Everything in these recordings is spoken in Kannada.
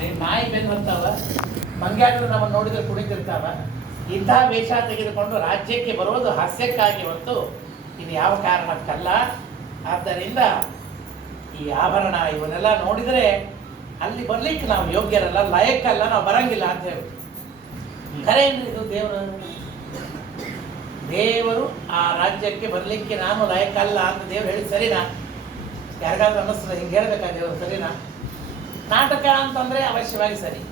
ನೋಡ್ರಿ, ನಾಯಿ ಬೆನ್ನು ಹತ್ತಾವ, ಮಂಗ್ಯಾಗಳು ನಮ್ಮನ್ನು ನೋಡಿದ್ರೆ ಕುಣಿತಿರ್ತಾವ. ಇಂಥ ವೇಷ ತೆಗೆದುಕೊಂಡು ರಾಜ್ಯಕ್ಕೆ ಬರೋದು ಹಾಸ್ಯಕ್ಕಾಗಿ ಹೊರತು ಇದು ಯಾವ ಕಾರಣಕ್ಕಲ್ಲ. ಆದ್ದರಿಂದ ಈ ಆಭರಣ ಇವನ್ನೆಲ್ಲ ನೋಡಿದರೆ ಅಲ್ಲಿ ಬರ್ಲಿಕ್ಕೆ ನಾವು ಯೋಗ್ಯರಲ್ಲ, ಲಯಕ್ಕಲ್ಲ, ನಾವು ಬರಂಗಿಲ್ಲ ಅಂತ ಹೇಳಿ. ಖರೆ ಏನ್ರಿ ಇದು? ದೇವರು ಆ ರಾಜ್ಯಕ್ಕೆ ಬರಲಿಕ್ಕೆ ನಾನು ಲಯಕ್ಕಲ್ಲ ಅಂತ ದೇವ್ರು ಹೇಳಿ ಸರಿನಾ? ಯಾರಿಗಾದ್ರೂ ಅನ್ನಿಸ್ತದೆ ಹಿಂಗೆ ಹೇಳ್ಬೇಕಾ ದೇವರು? ಸರಿನಾ? ನಾಟಕ ಅಂತಂದ್ರೆ ಅವಶ್ಯವಾಗಿ ಸರಿ,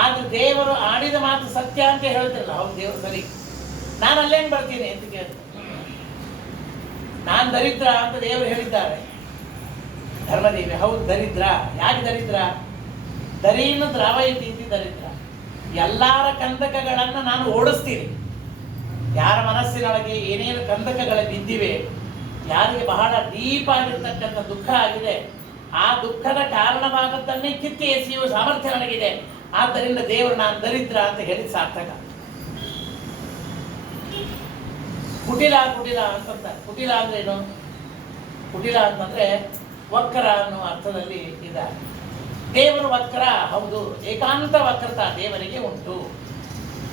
ಆದ್ರೆ ದೇವರು ಆಡಿದ ಮಾತು ಸತ್ಯ ಅಂತ ಹೇಳ್ತಿರಲ್ಲ, ಹೌದು ದೇವರು ಸರಿ. ನಾನು ಅಲ್ಲೇನು ಬರ್ತೀನಿ ಅಂತ ಕೇಳ್ತೀನಿ. ನಾನು ದರಿದ್ರ ಅಂತ ದೇವರು ಹೇಳಿದ್ದಾರೆ. ಧರ್ಮದೇವಿ ಹೌದು ದರಿದ್ರ. ಯಾಕೆ ದರಿದ್ರ? ದರೀನು ದ್ರಾವಯತಿ ಇತಿ ದರಿದ್ರ. ಎಲ್ಲರ ಕಂದಕಗಳನ್ನು ನಾನು ಓಡಿಸ್ತೀನಿ. ಯಾರ ಮನಸ್ಸಿನೊಳಗೆ ಏನೇನು ಕಂದಕಗಳು ಬಿದ್ದಿವೆ, ಯಾರಿಗೆ ಬಹಳ ಡೀಪ್ ಆಗಿರ್ತಕ್ಕಂಥ ದುಃಖ ಆಗಿದೆ, ಆ ದುಃಖದ ಕಾರಣವಾದದ್ದನ್ನೇ ಕಿತ್ತಿ ಎಸೆಯುವ ಸಾಮರ್ಥ್ಯ ನನಗಿದೆ. ಆದ್ದರಿಂದ ದೇವರು ನಾನು ದರಿದ್ರ ಅಂತ ಹೇಳಿ ಸಾರ್ಥಕ. ಕುಟಿಲ ಕುಟಿಲ ಅಂತಂತಾರೆ. ಕುಟಿಲ ಅಂದ್ರೇನು? ಕುಟಿಲ ಅಂತಂದ್ರೆ ವಕ್ರ ಅನ್ನುವ ಅರ್ಥದಲ್ಲಿ ಇದ್ದಾರೆ. ದೇವರು ವಕ್ರ ಹೌದು, ಏಕಾಂತ ವಕ್ರತಾ ದೇವರಿಗೆ ಉಂಟು.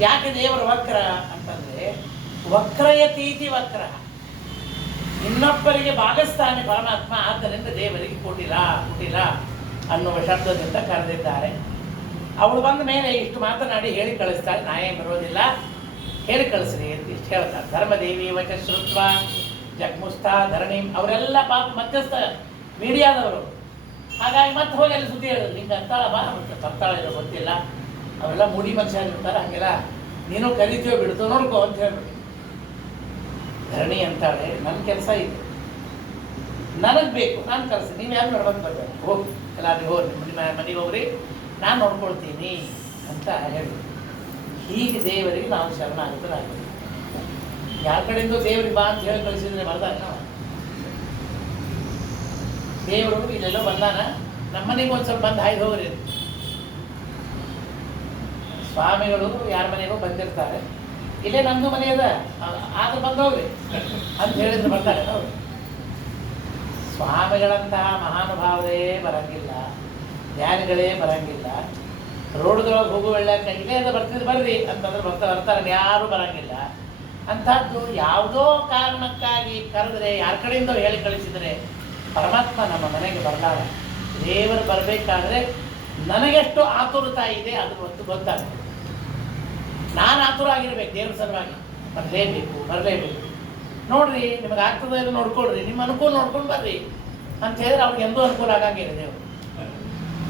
ಯಾಕೆ ದೇವರು ವಕ್ರ ಅಂತಂದ್ರೆ ವಕ್ರಯತೀತಿ ವಕ್ರ, ಇನ್ನೊಬ್ಬರಿಗೆ ಭಾಗಸ್ತಾನೆ ಪರಮಾತ್ಮ. ಆದ್ದರಿಂದ ದೇವರಿಗೆ ಕುಟಿಲ ಕುಟಿಲ ಅನ್ನುವ ಶಬ್ದದಿಂದ ಕರೆದಿದ್ದಾರೆ. ಅವಳು ಬಂದ ಮೇಲೆ ಇಷ್ಟು ಮಾತನಾಡಿ ಹೇಳಿ ಕಳಿಸ್ತಾಳೆ. ನಾ ಏನು ಬರೋದಿಲ್ಲ, ಹೇಳಿ ಕಳಿಸ್ರಿ ಅಂತ ಇಷ್ಟು ಹೇಳ್ತಾರೆ. ಧರ್ಮದೇವಿ ವಚ ಶ್ರುತ್ವ ಜಗ್ಮುಸ್ತಾ ಧರಣೀಂ. ಅವರೆಲ್ಲ ಪಾಪ ಮಧ್ಯಸ್ಥ ಮೀಡಿಯಾದವರು. ಹಾಗಾಗಿ ಮತ್ತೆ ಹೋಗಿ ಅಲ್ಲಿ ಸುದ್ದಿ ಹೇಳಿದ್ರು, ಹಿಂಗೆ ಅಂತಾಳ ಬಾ, ಮತ್ತೆ ಬರ್ತಾಳಿರೋ ಗೊತ್ತಿಲ್ಲ, ಅವೆಲ್ಲ ಮೂಡಿ ಮನುಷ್ಯ ಇರ್ತಾರೆ, ಹಂಗೆಲ್ಲ ನೀನು ಕರಿತೀವೋ ಬಿಡ್ತೋ ನೋಡ್ಕೋ ಅಂತ ಹೇಳ್ಬಿಟ್ಟು. ಧರಣಿ ಅಂತಾಳೆ, ನನ್ನ ಕೆಲಸ ಇದೆ, ನನಗೆ ಬೇಕು, ನಾನು ಕಳಿಸಿ, ನೀವು ಯಾರು ನೋಡ್ಬೇಕು ಬರ್ಬೇಡ, ಹೋಗಿ ಎಲ್ಲಾದ್ರೂ ಹೋಗಿ ನಿಮ್ಮ ಮನೆಗೆ ಹೋಗ್ರಿ, ನಾನು ನೋಡ್ಕೊಳ್ತೀನಿ ಅಂತ ಹೇಳಿ. ಹೀಗೆ ದೇವರಿಗೆ ನಾವು ಶರಣಾಗತರಾಗಿದ್ದೀವಿ. ಯಾರ ಕಡೆಯಿಂದ ದೇವರಿಗೆ ಬಾ ಅಂತ ಹೇಳಿ ಕಳಿಸಿದ್ರೆ ಬರ್ದಾನ ನಾವು? ದೇವರು ಇಲ್ಲೆಲ್ಲೋ ಬಂದಾನ, ನಮ್ಮನೆಗೆ ಒಂದು ಸ್ವಲ್ಪ ಬಂದು ಹಾಯ್ದು ಹೋಗ್ರಿ. ಸ್ವಾಮಿಗಳು ಯಾರ ಮನೆಗೂ ಬಂದಿರ್ತಾರೆ, ಇಲ್ಲೇ ನಮ್ಮದು ಮನೆ ಅದ ಆದ್ರೂ ಬಂದೋಗ್ರಿ ಅಂತ ಹೇಳಿದ್ರೆ ಬರ್ತಾರೆ ಅವರು. ಸ್ವಾಮಿಗಳಂತಹ ಮಹಾನುಭಾವರೇ ಬರಂಗಿಲ್ಲ, ಜ್ಞಾನಿಗಳೇ ಬರಂಗಿಲ್ಲ. ರೋಡ್ದೊಳಗೆ ಹೋಗೋ ಒಳ್ಳೆಯ ಇಲ್ಲೇ ಅದ ಬರ್ತಿದ್ದು ಬರ್ರಿ ಅಂತಂದ್ರೆ ಬರ್ತಾರೆ, ಯಾರು ಬರಂಗಿಲ್ಲ. ಅಂಥದ್ದು ಯಾವುದೋ ಕಾರಣಕ್ಕಾಗಿ ಕರೆದ್ರೆ, ಯಾರ ಕಡೆಯಿಂದ ಹೇಳಿ ಕಳಿಸಿದರೆ ಪರಮಾತ್ಮ ನಮ್ಮ ಮನೆಗೆ ಬರಲಾರ. ದೇವರು ಬರಬೇಕಾದ್ರೆ ನನಗೆಷ್ಟು ಆತುರತಾ ಇದೆ ಅದು ಗೊತ್ತಾಗ್ತದೆ. ನಾನು ಆತುರ ಆಗಿರ್ಬೇಕು ದೇವ್ರ ಸಲುವಾಗಿ, ಬರಲೇಬೇಕು. ನೋಡ್ರಿ ನಿಮಗೆ ಆಗ್ತದೆ ಇದು ನೋಡ್ಕೊಳ್ರಿ, ನಿಮ್ಮ ಅನುಕೂಲ ನೋಡ್ಕೊಂಡು ಬರ್ರಿ ಅಂತ ಹೇಳಿದ್ರೆ ಅವ್ರಿಗೆ ಎಂದೂ ಅನುಕೂಲ ಆಗಂಗಿಲ್ಲ.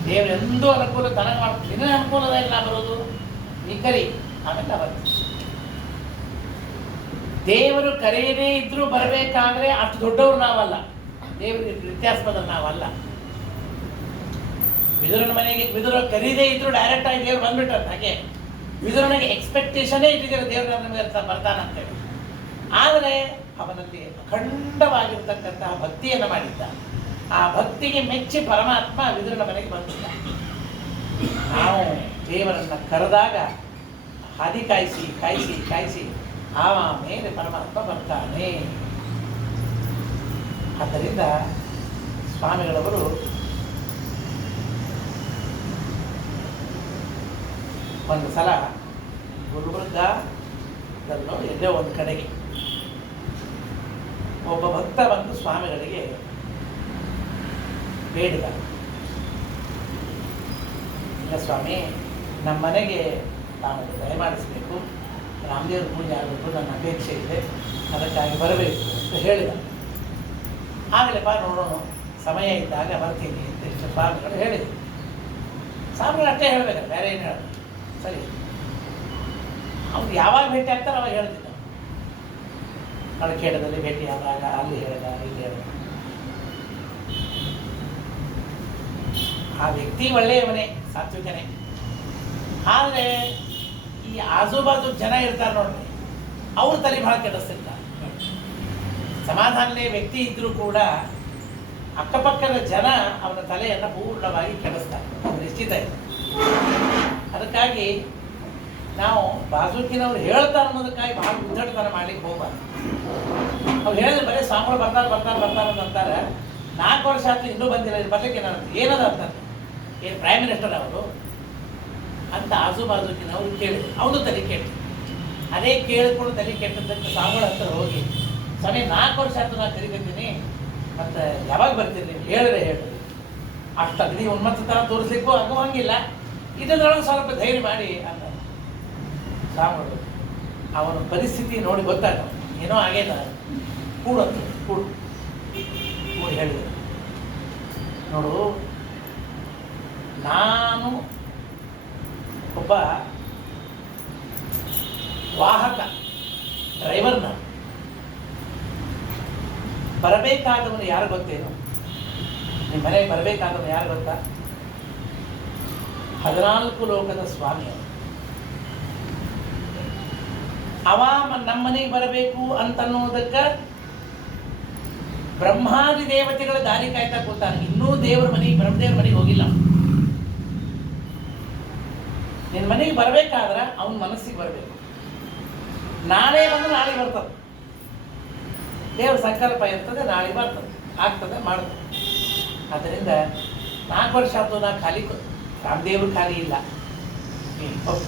ದೇವ್ರು ಎಂದೂ ಅನುಕೂಲ ತನಗೆ ಮಾಡ್ತಾರೆ. ನಿನ್ನ ಅನುಕೂಲದ ಇಲ್ಲ ಬರೋದು, ನೀ ಕರಿ, ಆಮೇಲೆ ಬರ್ತೀವಿ. ದೇವರು ಕರೆಯದೇ ಇದ್ರೂ ಬರಬೇಕಾದ್ರೆ ಅಷ್ಟು ದೊಡ್ಡವರು ನಾವಲ್ಲ, ದೇವರಿಗೆ ವ್ಯತ್ಯಾಸಪದ ನಾವಲ್ಲ. ವಿದುರನ ಮನೆಗೆ ವಿದುರ ಕರೀದೇ ಇದ್ರು ಡೈರೆಕ್ಟ್ ಆಗಿ ದೇವ್ರು ಬಂದ್ಬಿಟ್ಟ. ಹಾಗೆ ವಿದುರನಿಗೆ ಎಕ್ಸ್ಪೆಕ್ಟೇಷನೇ ಇಟ್ಟಿದ್ದಾರೆ ದೇವ್ರ ನಮಗೆ ಬರ್ತಾನಂತೇಳಿ. ಆದರೆ ಅವನಲ್ಲಿ ಅಖಂಡವಾಗಿರ್ತಕ್ಕಂತಹ ಭಕ್ತಿಯನ್ನು ಮಾಡಿದ್ದ. ಆ ಭಕ್ತಿಗೆ ಮೆಚ್ಚಿ ಪರಮಾತ್ಮ ವಿದುರನ ಮನೆಗೆ ಬಂದಿದ್ದ. ನಾವು ದೇವರನ್ನು ಕರೆದಾಗ ಹಾದಿ ಕಾಯಿಸಿ ಕಾಯಿಸಿ ಕಾಯಿಸಿ ಆಮೇಲೆ ಪರಮಾತ್ಮ ಬರ್ತಾನೆ. ಆದ್ದರಿಂದ ಸ್ವಾಮಿಗಳವರು ಒಂದು ಸಲ ಗುಲ್ಬರ್ಗದಲ್ಲೋ ಎಲ್ಲೋ ಒಂದು ಕಡೆಗೆ ಒಬ್ಬ ಭಕ್ತ ಬಂದು ಸ್ವಾಮಿಗಳಿಗೆ ಬೇಡಿದ, ಇಲ್ಲ ಸ್ವಾಮಿ, ನಮ್ಮ ಮನೆಗೆ ತಾವು ದಯಮಾಡಿಸಬೇಕು, ರಾಮದೇವ್ರ ಪೂಜೆ ಆಗಬೇಕು, ನನ್ನ ಅಪೇಕ್ಷೆ ಇದೆ, ಅದಕ್ಕಾಗಿ ಬರಬೇಕು ಅಂತ ಹೇಳಿದ. ಆಗಲೇ ಬಾ ನೋಡೋಣ, ಸಮಯ ಇದ್ದಾಗ ಬರ್ತೀನಿ ಅಂತ ಇಷ್ಟು ಸ್ವಾಮಿಗಳು ಹೇಳಿದರು. ಸ್ವಾಮಿಗಳು ಅಷ್ಟೇ ಹೇಳಬೇಕಲ್ಲ, ಬೇರೆ ಏನು ಹೇಳೋದು? ಸರಿ, ಅವ್ರು ಯಾವಾಗ ಭೇಟಿ ಆಗ್ತಾರೆ ಅವಾಗ ಹೇಳ್ತಿದ್ದ. ಕಳಖೇಡದಲ್ಲಿ ಭೇಟಿ ಆದಾಗ ಅಲ್ಲಿ ಹೇಳಿದ, ಇಲ್ಲಿ ಹೇಳಿದ. ಆ ವ್ಯಕ್ತಿ ಒಳ್ಳೆಯವನೇ, ಸಾತ್ವಿಕನೇ. ಆದರೆ ಈ ಆಜುಬಾಜು ಜನ ಇರ್ತಾರೆ ನೋಡ್ರಿ, ಅವ್ರ ತಲೆ ಭಾಳ ಕೆಡಿಸ್ತಿರ್ತಾರೆ. ಸಮಾಧಾನನೇ ವ್ಯಕ್ತಿ ಇದ್ರೂ ಕೂಡ ಅಕ್ಕಪಕ್ಕದ ಜನ ಅವನ ತಲೆಯನ್ನು ಪೂರ್ಣವಾಗಿ ಕೆಡಿಸ್ತಾರೆ, ನಿಶ್ಚಿತ ಇದೆ. ಅದಕ್ಕಾಗಿ ನಾವು ಬಾಜುಕಿನವ್ರು ಹೇಳ್ತಾರೆ ಅನ್ನೋದಕ್ಕಾಗಿ ಭಾಳ ಉದ್ದಟತನ ಮಾಡ್ಲಿಕ್ಕೆ ಹೋಗ್ಬಾರ್ದು. ಅವ್ರು ಹೇಳಿದ್ರೆ ಬರೀ ಸ್ವಾಮಿಗಳು ಬರ್ತಾರೆ ಅಂತಾರೆ. 4 ವರ್ಷ ಆಯ್ತು ಇನ್ನೂ ಬಂದಿಲ್ಲ, ಬರ್ಲಿಕ್ಕೆ ನಾನು ಏನದ ಅಂತಾರೆ. ಏನು ಪ್ರೈಮ್ ಮಿನಿಸ್ಟರ್ ಅವರು ಅಂತ ಆಜುಬಾಜುಕಿನವರು ಕೇಳಿದ್ರು. ಅವನು ತಲೆ ಕೆಟ್ಟು, ಅದೇ ಕೇಳಿಕೊಂಡು ತಲೆ ಕೆಟ್ಟದ್ದಕ್ಕೆ ಸ್ವಾಮಿಗಳ ಹತ್ರ ಹೋಗಿ, ಸ್ವಾಮಿ 4 ವರ್ಷ ಆಯ್ತು ನಾನು ತಿರುಗಿದ್ದೀನಿ, ಮತ್ತು ಯಾವಾಗ ಬರ್ತೀನಿ ನೀವು ಹೇಳಿದ್ರೆ ಹೇಳಿ, ಅಷ್ಟು ಅಗ್ನಿ ಉನ್ಮತ್ತತನ ತೋರಿಸ್ಲಿಕ್ಕೂ ಆಗುವಂಗಿಲ್ಲ, ಇದರೊಳಗೆ ಸ್ವಲ್ಪ ಧೈರ್ಯ ಮಾಡಿ ಅಂತ ಸ್ವಾಮಿಗಳು. ಅವನ ಪರಿಸ್ಥಿತಿ ನೋಡಿ ಗೊತ್ತಾಗ ಏನೋ ಆಗ್ಯದ, ಕೂಡಂತ ಕೂಡು ಹೇಳಿದರು. ನೋಡು, ನಾನು ಒಬ್ಬ ವಾಹಕ ಡ್ರೈವರ್ನ, ಬರಬೇಕಾದವನು ಯಾರು ಗೊತ್ತೇನು? ನಿಮ್ಮ ಮನೆಗೆ ಬರಬೇಕಾದವನು ಯಾರು ಗೊತ್ತಾ? 14 ಲೋಕದ ಸ್ವಾಮಿ ಅವ ನಮ್ಮ ಮನೆಗೆ ಬರಬೇಕು ಅಂತನ್ನೋದಕ್ಕೆ ಬ್ರಹ್ಮಾದಿ ದೇವತೆಗಳ ದಾರಿ ಕಾಯ್ತಾ ಕೂತಾನೆ. ಇನ್ನೂ ದೇವರ ಮನೆಗೆ, ಬ್ರಹ್ಮದೇವ್ರ ಮನೆಗೆ ಹೋಗಿಲ್ಲ. ನಿನ್ನ ಮನೆಗೆ ಬರಬೇಕಾದ್ರೆ ಅವನ ಮನಸ್ಸಿಗೆ ಬರಬೇಕು. ನಾಳೆ ಬಂದು ನಾಳೆ ಬರ್ತದೆ, ದೇವ್ರ ಸಂಕಲ್ಪ ಇರ್ತದೆ, ನಾಳೆ ಬರ್ತದೆ, ಆಗ್ತದೆ, ಮಾಡ್ತದೆ. ಆದ್ದರಿಂದ 4 ವರ್ಷ ಆಯ್ತು ನಾ ಖಾಲಿ, ರಾಮದೇವ್ರು ಖಾಲಿ ಇಲ್ಲ.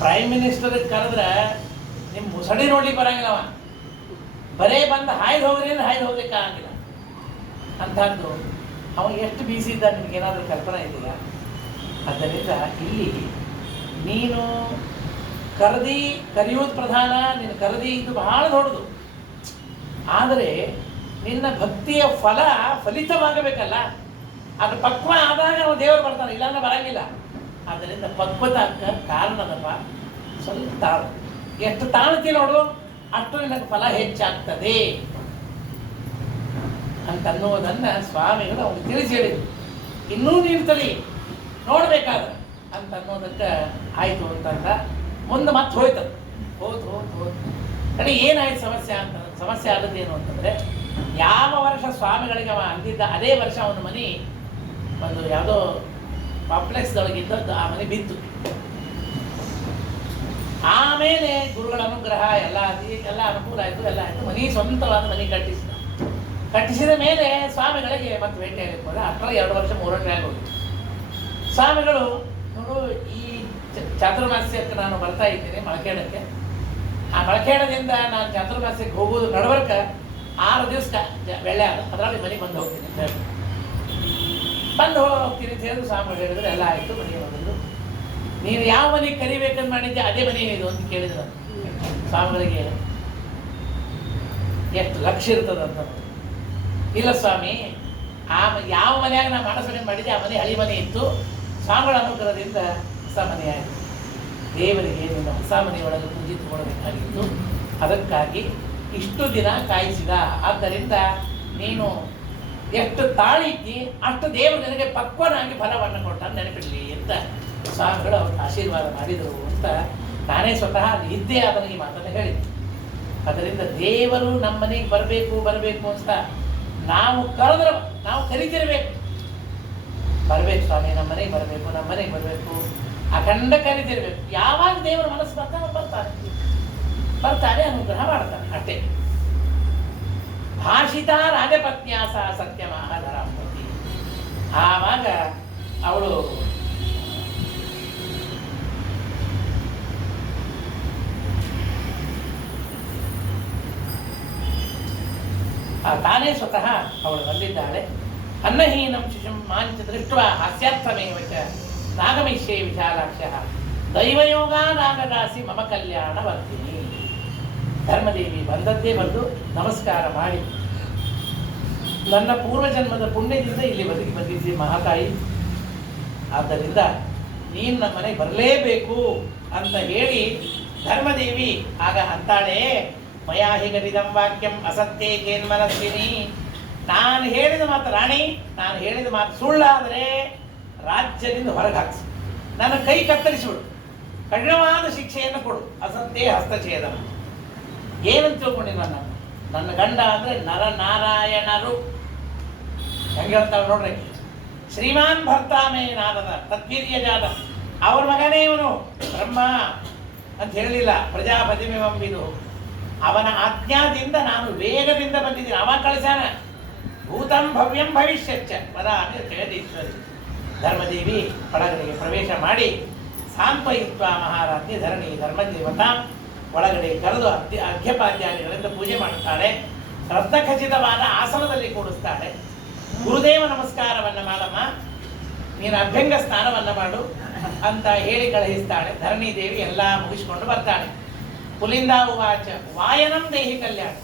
ಪ್ರೈಮ್ ಮಿನಿಸ್ಟರ್ ಕರೆದ್ರೆ ನಿಮ್ಮ ಮುಸಡಿ ನೋಡ್ಲಿಕ್ಕೆ ಬರಂಗಿಲ್ಲವ, ಬರೇ ಬಂದು ಹಾಯ್ದು ಹೋಗ್ರಿ ಹಾಯ್ದು ಹೋಗ್ಲಿಕ್ಕೆ ಆಗಿಲ್ಲ ಅಂಥದ್ದು. ಅವನು ಎಷ್ಟು ಬೀಸಿ ಇದ್ದ ನಿಮಗೇನಾದರೂ ಕಲ್ಪನೆ ಇದೆಯಾ? ಆದ್ದರಿಂದ ಇಲ್ಲಿ ನೀನು ಕರೆಯುವುದು ಪ್ರಧಾನ, ನೀನು ಕರೆದಿ ಇದು ಬಹಳ ದೊಡ್ಡದು. ಆದರೆ ನಿನ್ನ ಭಕ್ತಿಯ ಫಲಿತವಾಗಬೇಕಲ್ಲ, ಅದು ಪಕ್ವ ಆದಾಗ ಅವನು ದೇವರು ಬರ್ತಾನೆ, ಇಲ್ಲಾಂದ್ರೆ ಬರಂಗಿಲ್ಲ. ಆದ್ದರಿಂದ ಪಕ್ವತಕ್ಕ ಕಾರಣದಪ್ಪ, ಸ್ವಲ್ಪ ತಾಳು. ಎಷ್ಟು ತಾಳ್ತಿ ನೋಡು, ಅಷ್ಟು ನಿನಗೆ ಫಲ ಹೆಚ್ಚಾಗ್ತದೆ ಅಂತನ್ನುವುದನ್ನು ಸ್ವಾಮಿಗಳು ಅವನು ತಿಳಿಸಿ ಹೇಳಿದರು. ಇನ್ನೂ ನೀನು ತಲಿ ನೋಡ್ಬೇಕಾದ್ರೆ ಅಂತನ್ನೋದಕ್ಕೆ ಆಯಿತು ಅಂತಂದ. ಮುಂದೆ ಮತ್ತೆ ಹೋಯ್ತದೆ, ಹೋತು ಕಡೆ ಏನಾಯ್ತು ಸಮಸ್ಯೆ ಆದದ್ದೇನು ಅಂತಂದರೆ, ಯಾವ ವರ್ಷ ಸ್ವಾಮಿಗಳಿಗೆ ಅವ ಅಂದಿದ್ದ ಅದೇ ವರ್ಷ ಅವನ ಮನೆ ಒಂದು ಯಾವುದೋ ಕಾಂಪ್ಲೆಕ್ಸ್ದೊಳಗಿದ್ದದ್ದು ಆ ಮನೆ ಬಿತ್ತು. ಆಮೇಲೆ ಗುರುಗಳ ಅನುಗ್ರಹ ಎಲ್ಲ ಅನುಕೂಲ ಆಯಿತು, ಎಲ್ಲ ಆಯಿತು. ಮನೆ ಸ್ವಂತವಾದ ಮನೆ ಕಟ್ಟಿಸಿದ ಮೇಲೆ ಸ್ವಾಮಿಗಳಿಗೆ ಮತ್ತೆ ಭೇಟಿಯಾಗಲಿಕ್ಕೆ ಹೋದ. ಅಷ್ಟರಲ್ಲಿ 2 ವರ್ಷ 3 ವರ್ಷ ಆಗೋದು. ಸ್ವಾಮಿಗಳು ನೋಡು, ಈ ಚಾತುರ್ಮಾಸ್ಯಕ್ಕೆ ನಾನು ಬರ್ತಾ ಇದ್ದೀನಿ ಮಳಖೇಡಕ್ಕೆ. ಆ ಮಳಖೇಡದಿಂದ ನಾನು ಚಾತುರ್ಮಾಸ್ಯಕ್ಕೆ ಹೋಗೋದು ನಡವರ್ಕ 6 ದಿವಸ ಬೆಳ್ಳೆ ಆದ, ಅದರಲ್ಲಿ ಮನೆಗೆ ಬಂದು ಹೋಗ್ತೀನಿ ಅಂತ ಹೇಳಿ ಅಂತ ಹೇಳಿದ್ರು. ಸ್ವಾಮಿಗಳು ಹೇಳಿದ್ರು, ಎಲ್ಲ ಆಯಿತು, ಮನೆಗೆ ಬಂದಿದ್ದು. ನೀನು ಯಾವ ಮನೆಗೆ ಕರಿಬೇಕಂತ ಮಾಡಿದ್ದೆ ಅದೇ ಮನೆ ಇದು ಅಂತ ಕೇಳಿದ್ರು. ಸ್ವಾಮಿಗಳಿಗೆ ಎಷ್ಟು ಲಕ್ಷ್ಯ ಇರ್ತದಂತ. ಇಲ್ಲ ಸ್ವಾಮಿ, ಯಾವ ಮನೆಯಾಗ ನಾನು ಮಾಡಿಸ್ಬೇಕಂತ ಮಾಡಿದ್ದೆ ಆ ಮನೆ ಹಳಿ ಮನೆ ಇತ್ತು, ಸ್ವಾಮಿಗಳ ಅನುಗ್ರಹದಿಂದ ಹೊಸ ಮನೆ ಆಯಿತು. ದೇವರಿಗೆ ನಿನ್ನ ಹೊಸ ಮನೆಯೊಳಗೆ ಪೂಜೆ ತಗೊಳ್ಬೇಕಾಗಿತ್ತು, ಅದಕ್ಕಾಗಿ ಇಷ್ಟು ದಿನ ಕಾಯಿಸಿದ. ಆದ್ದರಿಂದ ನೀನು ಎಷ್ಟು ತಾಳಿದ್ದಿ ಅಷ್ಟು ದೇವರು ನನಗೆ ಪಕ್ವನಾಗಿ ಫಲವನ್ನು ಕೊಟ್ಟ ನೆನಪಿಡಲಿ ಅಂತ ಸ್ವಾಮಿಗಳು ಅವ್ರಿಗೆ ಆಶೀರ್ವಾದ ಮಾಡಿದರು ಅಂತ ನಾನೇ ಸ್ವತಃ ಇದ್ದೇ ಅದನ್ನು ಈ ಮಾತನ್ನು ಹೇಳಿದ್ದೆ. ಅದರಿಂದ ದೇವರು ನಮ್ಮ ಮನೆಗೆ ಬರಬೇಕು ಅಂತ ನಾವು ಕರೆದ್ರೆ ನಾವು ಕರಿತಿರ್ಬೇಕು. ಬರಬೇಕು ಸ್ವಾಮಿ, ನಮ್ಮ ಮನೆಗೆ ಬರಬೇಕು ಅಖಂಡ ಕರಿತಿರ್ಬೇಕು. ಯಾವಾಗ ದೇವರ ಮನಸ್ಸು ಬರ್ತಾನೆ ಅನುಗ್ರಹ ಮಾಡ್ತಾನೆ ಅಷ್ಟೇ. ಭಾಷಿತ ರಾಜಪತ್ನ್ಯಾಸ ಸತ್ಯಮಾಹ ಧರಾಂಪತಿ. ಆವಾಗ ಅವಳು ತಾನೇ ಸ್ವತಃ ಅವಳು ಬಂದಿದ್ದಾಳೆ. ಅನ್ನಹೀನಂ ಶಿಶುಂ ಮಾಂಚ ದೃಷ್ಟ ಹಾಸ್ಯಾರ್ಥಮೇವ ಚ ನಾಗಮಿಷ್ಯೇ ವಿಶಾಲಾಕ್ಷ ದೈವಯೋಗ ನಾಗದಾಸಿ ಮಮ ಕಲ್ಯಾಣ ವರ್ತಿನಿ. ಧರ್ಮದೇವಿ ಬಂದದ್ದೇ ಬಂದು ನಮಸ್ಕಾರ ಮಾಡಿ, ನನ್ನ ಪೂರ್ವಜನ್ಮದ ಪುಣ್ಯದಿಂದ ಇಲ್ಲಿ ಬದುಕಿ ಬಂದಿದ್ದಿ ಮಹಾತಾಯಿ, ಆದ್ದರಿಂದ ನೀನು ನಮ್ಮ ಮನೆಗೆ ಬರಲೇಬೇಕು ಅಂತ ಹೇಳಿ ಧರ್ಮದೇವಿ ಆಗ ಅಂತಾಳೆ, ಮಯಾ ಹಿಗರಿದಂ ವಾಕ್ಯಂ ಅಸತ್ಯೇ ಕೇನ್ಮನಸ್ವಿನಿ. ನಾನು ಹೇಳಿದ ಮಾತು ರಾಣಿ, ನಾನು ಹೇಳಿದ ಮಾತು ಸುಳ್ಳಾದರೆ ರಾಜ್ಯದಿಂದ ಹೊರಗೆ ಹಾಕಿಸು, ನನ್ನ ಕೈ ಕತ್ತರಿಸಿಬಿಡು, ಕಠಿಣವಾದ ಶಿಕ್ಷೆಯನ್ನು ಕೊಡು, ಅಸತ್ಯೇ ಹಸ್ತಛೇದನ. ಏನಂತ ತಿಳ್ಕೊಂಡಿಲ್ಲ, ನನ್ನ ಗಂಡ ಅಂದರೆ ನರನಾರಾಯಣರು. ಹೆಂಗೆ ಹೇಳ್ತಾವೆ ನೋಡ್ರಿ, ಶ್ರೀಮಾನ್ ಭರ್ತಾಮೇ ನಾರದ ತದ್ವೀರ್ಯ ಜಾತ. ಅವ್ರ ಮಗನೇ ಇವನು ಬ್ರಹ್ಮ ಅಂತ ಹೇಳಲಿಲ್ಲ, ಪ್ರಜಾಪತಿಮೆಂಬಿದು ಅವನ ಆಜ್ಞಾದಿಂದ ನಾನು ವೇಗದಿಂದ ಬಂದಿದ್ದೀನಿ. ಅವ ಕಳಿಸಾನ ಭೂತಂ ಭವ್ಯಂ ಭವಿಷ್ಯಚ್ಚ ವದಾಮಿ ಜಗದೀಶ್ವರಿ. ಧರ್ಮದೇವಿ ಒಳಗಡೆಗೆ ಪ್ರವೇಶ ಮಾಡಿ ಸಾಂತ್ವಯಿತ್ವ ಮಹಾರಾಜ್ಞೆ ಧರಣಿ ಧರ್ಮದೇವತಾ ಒಳಗಡೆ ಕರೆದು ಅರ್ಘ್ಯಪಾದ್ಯಾದಿಗಳಿಂದ ಪೂಜೆ ಮಾಡುತ್ತಾಳೆ. ರತ್ನಖಚಿತವಾದ ಆಸನದಲ್ಲಿ ಕೂಡಿಸ್ತಾಳೆ. ಗುರುದೇವ ನಮಸ್ಕಾರವನ್ನು ಮಾಡಮ್ಮ, ನೀನು ಅಭ್ಯಂಗ ಸ್ನಾನವನ್ನು ಮಾಡು ಅಂತ ಹೇಳಿ ಕಳುಹಿಸ್ತಾಳೆ. ಧರಣಿ ದೇವಿ ಎಲ್ಲ ಮುಗಿಸ್ಕೊಂಡು ಬರ್ತಾಳೆ. ಪುಲಿಂದ ಉವಾಚ ವಾಯನಂ ದೇಹಿ ಕಲ್ಯಾಣ.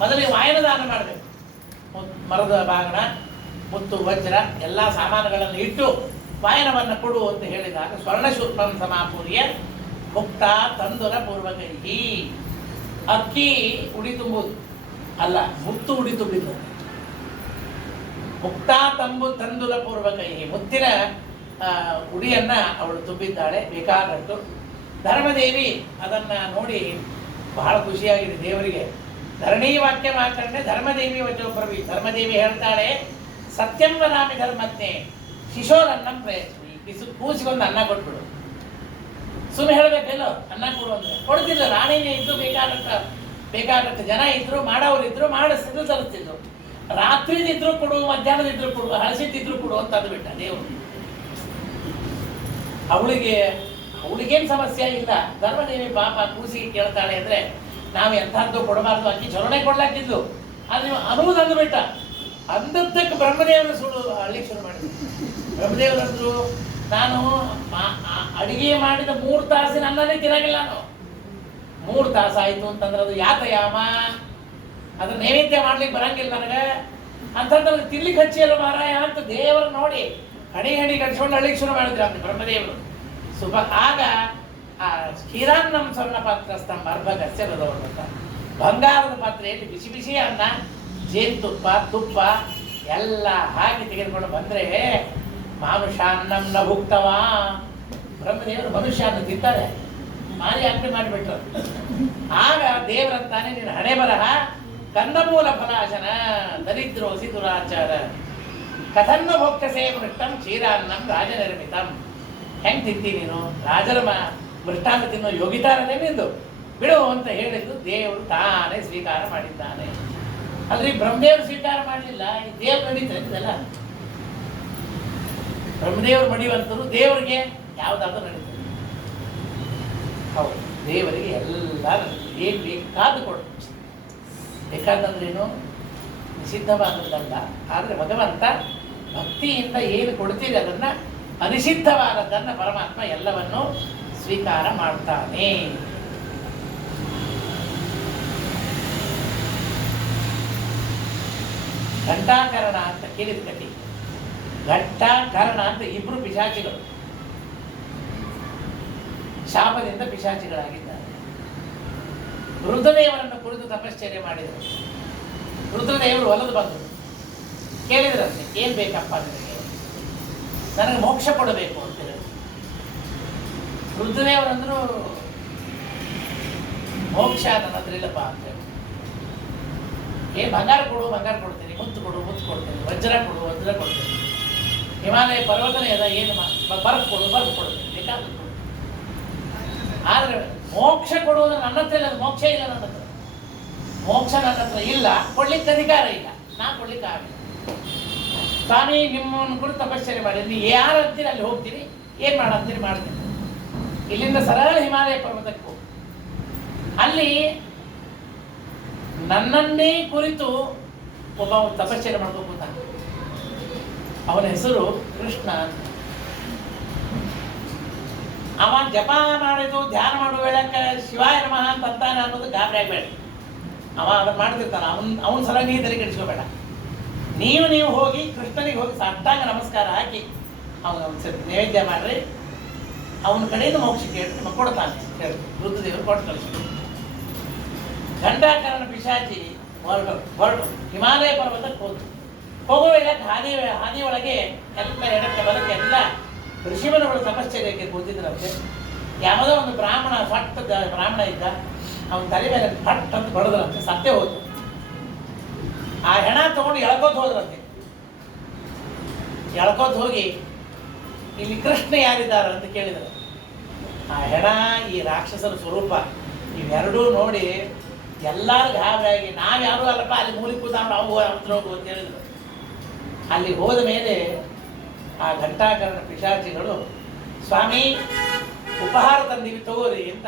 ಮೊದಲಿಗೆ ವಾಯನದಾನ ಮಾಡಬೇಕು. ಮರದ ಬಾಗಣ, ಮುತ್ತು, ವಜ್ರ ಎಲ್ಲ ಸಾಮಾನುಗಳನ್ನು ಇಟ್ಟು ವಾಯನವನ್ನು ಕೊಡು ಅಂತ ಹೇಳಿದಾಗ ಸ್ವರ್ಣಶೂರ್ಪಂ ಸಮಾಪೂರ್ಯ ಮುಕ್ತ ತಂದುರ ಪೂರ್ವಕೈಹಿ. ಅಕ್ಕಿ ಉಡಿ ತುಂಬುವುದು ಅಲ್ಲ, ಮುತ್ತು ಉಡಿ ತುಂಬಿದ್ದು. ಮುಕ್ತ ತಂದುಲ ಪೂರ್ವಕೈಹಿ, ಮುತ್ತಿನ ಉಡಿಯನ್ನ ಅವಳು ತುಂಬಿದ್ದಾಳೆ ಬೇಕಾದಷ್ಟು. ಧರ್ಮದೇವಿ ಅದನ್ನ ನೋಡಿ ಬಹಳ ಖುಷಿಯಾಗಿದೆ ದೇವರಿಗೆ. ಧರಣಿ ವಾಕ್ಯ ಮಾತಂಡೆ ಧರ್ಮದೇವಿ ವಚೋಬ್ರವಿ. ಧರ್ಮದೇವಿ ಹೇಳ್ತಾಳೆ, ಸತ್ಯಂ ವದಾಮಿ ಧರ್ಮಜ್ಞೆ ಶಿಶೋರನ್ನಂ ಪ್ರಯತ್ನಿ. ಕೂಸಿಗೊಂದು ಅನ್ನ ಕೊಟ್ಬಿಡು. ಸುಮ್ಮನೆ ಹೇಳಬೇಕಲ್ಲೋ, ಅನ್ನ ಕೊಡು ಅಂದ್ರೆ ಕೊಡ್ತಿದ್ರು. ರಾಣಿನೇ ಇದ್ದು ಬೇಕಾದಷ್ಟು ಜನ ಇದ್ರು, ಮಾಡೋರಿದ್ರು, ಮಾಡಿಸ್ತಿದ್ರು, ತರಿಸ್ತಿದ್ರು. ರಾತ್ರಿದಿದ್ರು ಕೊಡು, ಮಧ್ಯಾಹ್ನದಿದ್ರು ಕೊಡು, ಹಳಸಿದ್ದಿದ್ರು ಕೊಡು ಅಂತ ಅಂದ್ಬಿಟ್ಟ ದೇವರು. ಅವಳಿಗೇನು ಸಮಸ್ಯೆ ಇಲ್ಲ. ಧರ್ಮದೇವಿ ಪಾಪ ಕೂಸಿಗೆ ಕೇಳ್ತಾಳೆ ಅಂದ್ರೆ ನಾವು ಎಂಥದ್ದು ಕೊಡಬಾರ್ದು, ಅಕ್ಕಿ ಚಲನೆ ಕೊಡ್ಲಾಕಿದ್ಲು. ಅದು ನೀವು ಅನ್ನುವುದು ಅಂದ್ಬಿಟ್ಟ. ಅಂದದ್ದಕ್ಕೆ ಬ್ರಹ್ಮದೇವರು ಅಳ್ಳಿಕ್ಕೆ ಶುರು ಮಾಡಿದ್ರು. ಬ್ರಹ್ಮದೇವರಂದ್ರು, ನಾನು ಅಡಿಗೆ ಮಾಡಿದ 3 ತಾಸಿನ ಅನ್ನನೇ ತಿನ್ನಗಿಲ್ಲ. ನಾನು 3 ತಾಸು ಆಯ್ತು ಅಂತಂದ್ರೆ ಅದು ಯಾತಯಾಮ, ಅದ್ರ ನೈವೇದ್ಯ ಮಾಡ್ಲಿಕ್ಕೆ ಬರಂಗಿಲ್ಲ ನನಗೆ ಅಂತಂದ್ರೆ ತಿನ್ಲಿಕ್ಕೆ ಹಚ್ಚಿಯಲ್ಲ ಮಾರಾಯ ಅಂತ ದೇವರು ನೋಡಿ ಹಡಿ ಕಟ್ಸ್ಕೊಂಡು ಅಳ್ಳಿಕ್ಕೆ ಶುರು ಮಾಡಿದ್ರು ಅಂತ ಬ್ರಹ್ಮದೇವರು. ಆಗ ಆ ಕ್ಷೀರಾನ್ನಂ ಸ್ವರ್ಣ ಪಾತ್ರ ಸ್ತಂಭ ಅರ್ಭಗಸ್ಯ ಬದವರು ಅಂತ ಬಂಗಾರದ ಪಾತ್ರೆಯಲ್ಲಿ ಬಿಸಿ ಬಿಸಿ ಅನ್ನ, ಜೇನುತುಪ್ಪ, ತುಪ್ಪ ಎಲ್ಲ ಹಾಕಿ ತೆಗೆದುಕೊಂಡು ಬಂದ್ರೆ ಮಾನುಷಾನ್ನಂ ನ ಭುಕ್ತವ. ಬ್ರಹ್ಮದೇವರು ಮನುಷ್ಯನ ತಿಂತಾರೆ, ಮಾರಿ ಆಜ್ಞೆ ಮಾಡಿಬಿಟ್ರು. ಆಗ ದೇವರಂತಾನೆ ನಿನ್ನ ಹಣೆ ಬರಹ ಕಂದಮೂಲ ಫಲಾಶನ ದರಿದ್ರೋಸಿ ದುರಾಚಾರ ಕಥನ್ನು ಭೋಕ್ಷಸೇ ಮೃಷ್ಟಂ ಕ್ಷೀರಾನ್ನಂ ರಾಜನಿರ್ಮಿತಂ. ಹೆಂಗೆ ತಿಂತಿ ನೀನು? ರಾಜರ ಮೃಷ್ಟಾನ್ನ ತಿನ್ನೋ ಯೋಗಿತಾರನೇ ನಿಂದು ಬಿಡು ಅಂತ ಹೇಳಿದ್ದು ದೇವರು ತಾನೇ ಸ್ವೀಕಾರ ಮಾಡಿದ್ದಾನೆ. ಅಲ್ರಿ ಬ್ರಹ್ಮದೇವರು ಸ್ವೀಕಾರ ಮಾಡಲಿಲ್ಲ, ಈ ದೇವ್ರು ನಡೀತಲ್ಲ. ಬ್ರಹ್ಮದೇವರು ಮಡಿವಂತರು, ದೇವರಿಗೆ ಯಾವುದಾದ್ರೂ ನಡೀತದೆ. ಹೌದು, ದೇವರಿಗೆ ಎಲ್ಲ ಏನು ಬೇಕಾದ ಕೊಡು. ಬೇಕಾದಂದ್ರೇನು ನಿಷಿದ್ಧವಾದದ್ದಲ್ಲ. ಆದರೆ ಭಗವಂತ ಭಕ್ತಿಯಿಂದ ಏನು ಕೊಡ್ತೀರಿ ಅದನ್ನು ಅನಿಷಿದ್ಧವಾದದ್ದನ್ನು ಪರಮಾತ್ಮ ಎಲ್ಲವನ್ನು ಸ್ವೀಕಾರ ಮಾಡ್ತಾನೆ. ಘಂಟಾಕರಣ ಅಂತ ಕೇಳಿದ ಕಥೆ. ಘಂಟಾಕರಣ ಅಂತ 2 ಪಿಶಾಚಿಗಳು ಶಾಪದಿಂದ ಪಿಶಾಚಿಗಳಾಗಿದ್ದಾರೆ. ರುದ್ರದೇವರನ್ನು ಕುರಿತು ತಪಶ್ಚರ್ಯ ಮಾಡಿದರು. ರುದ್ರದೇವರು ಒಲದು ಬಂದರು, ಕೇಳಿದ್ರಂತೆ, ಏನ್ ಬೇಕಪ್ಪ ನನಗೆ ಮೋಕ್ಷ ಕೊಡಬೇಕು ಅಂತ ಹೇಳಿ. ರುದ್ರದೇವರಂದ್ರು, ಮೋಕ್ಷ ನನ್ನ ಹತ್ರ ಇಲ್ಲಪ್ಪ ಅಂತ ಹೇಳಿ. ಬಂಗಾರ ಕೊಡು, ಬಂಗಾರ ಕೊಡ್ತೀನಿ, ಮುತ್ತು ಕೊಡು, ಮುತ್ತು ಕೊಡ್ತೀನಿ, ವಜ್ರ ಕೊಡು, ವಜ್ರ ಕೊಡ್ತೀನಿ, ಹಿಮಾಲಯ ಪರ್ವತನೇ ಅದ, ಏನು ಬರ್ಫ್ ಕೊಡು, ಬರ್ಫ್ ಕೊಡ್ತೀನಿ, ಬೇಕಾದ ಕೊಡು. ಆದರೆ ಮೋಕ್ಷ ಕೊಡುವುದು ನನ್ನ ಹತ್ರ ಇಲ್ಲ. ಮೋಕ್ಷ ಇಲ್ಲ ನನ್ನ ಹತ್ರ, ಮೋಕ್ಷ ನನ್ನ ಹತ್ರ ಇಲ್ಲ, ಕೊಡ್ಲಿಕ್ಕೆ ಅಧಿಕಾರ ಇಲ್ಲ, ನಾ ಕೊಡ್ಲಿಕ್ಕೆ ಆಗಿಲ್ಲ. ಸ್ವಾಮಿ ನಿಮ್ಮನ್ನು ಕುರಿತು ತಪಶ್ಚರ್ಯ ಮಾಡಿ, ನೀವು ಯಾರು ಅಂತೀರಿ ಅಲ್ಲಿ ಹೋಗ್ತೀರಿ, ಏನು ಮಾಡಂತೀರಿ ಮಾಡ್ತೀನಿ. ಇಲ್ಲಿಂದ ಸರಳ ಹಿಮಾಲಯ ಪರ್ವತಕ್ಕೆ ಹೋಗಿ ಅಲ್ಲಿ ನನ್ನನ್ನೇ ಕುರಿತು ಒಬ್ಬ ತಪಶ್ಚರ್ಯ ಮಾಡಬೇಕು ಅಂತ. ಅವನ ಹೆಸರು ಕೃಷ್ಣ ಅಂತ. ಅವ ಜಪ ಮಾಡಿದ್ದು ಧ್ಯಾನ ಮಾಡುವ ವೇಳಕ್ಕೆ ಶಿವಾಯ ನಮಃ ಅಂತ ಅಂತಾನೆ ಅನ್ನೋದು ಗಾಬರಿ ಆಗಬೇಡ. ಅವ ಅದನ್ನು ಮಾಡ್ತಿರ್ತಾನ. ಅವನ ಸಲ ನೀ ತಲೆ ಕೆಡಿಸ್ಕೋಬೇಡ. ನೀವು ಹೋಗಿ ಕೃಷ್ಣನಿಗೆ ಹೋಗಿ ಸಾಷ್ಟಾಂಗ ನಮಸ್ಕಾರ ಹಾಕಿ ಅವನ ನೈವೇದ್ಯ ಮಾಡ್ರಿ, ಅವನ ಕಡೆಯಿಂದ ಮೋಕ್ಷ ಕೇಳಿ ನಿಮಗೆ ಕೊಡ್ತಾನೆ ಹೇಳಿ ರುದ್ರದೇವರು ಕೊಟ್ಟು ಕಳಿಸಿ. ಘಂಟಾಕರಣ ಪಿಶಾಚಿ ಹೊರಟು ಹಿಮಾಲಯ ಪರ್ವತಕ್ಕೆ ಹೋಗುವ ವೇಳಕ್ಕೆ ಹಾದಿ ಒಳಗೆ ಎಲ್ಲ ಎಡಕ್ಕೆ ಬಲಕ್ಕೆ ಎಲ್ಲ ಋಷಿಮನಗಳು ತಪಶ್ಚರ್ಯಕ್ಕೆ ಕೂತಿದ್ರಂತೆ. ಯಾವುದೋ ಒಂದು ಬ್ರಾಹ್ಮಣ ಬ್ರಾಹ್ಮಣ ಇದ್ದ, ಅವನ ತಲೆ ಮೇಲೆ ಫಟ್ ಅಂತ ಬಡದ್ರಂತೆ, ಸತ್ಯ ಹೋದ್ರು. ಆ ಹೆಣ ತಗೊಂಡು ಎಳ್ಕೋತ ಹೋದ್ರಂತೆ. ಎಳ್ಕೋತ ಹೋಗಿ ಇಲ್ಲಿ ಕೃಷ್ಣ ಯಾರಿದ್ದಾರೆ ಅಂತ ಕೇಳಿದರು. ಆ ಹೆಣ ಈ ರಾಕ್ಷಸರ ಸ್ವರೂಪ ಇವೆರಡೂ ನೋಡಿ ಎಲ್ಲರೂ ಗಾಬರಿಯಾಗಿ ನಾವ್ಯಾರು ಅಲ್ಲಪ್ಪ, ಅಲ್ಲಿ ಮೂಲಿ ಕೂತಾಂಡು ಅವು ಹೋಗು ಅಂತ ಹೇಳಿದ್ರು. ಅಲ್ಲಿ ಹೋದ ಮೇಲೆ ಆ ಘಂಟಾಕರ್ಣ ಪಿಶಾಚಿಗಳು ಸ್ವಾಮಿ ಉಪಹಾರ ತಂದಿವಿ ತಗೋರಿ ಅಂತ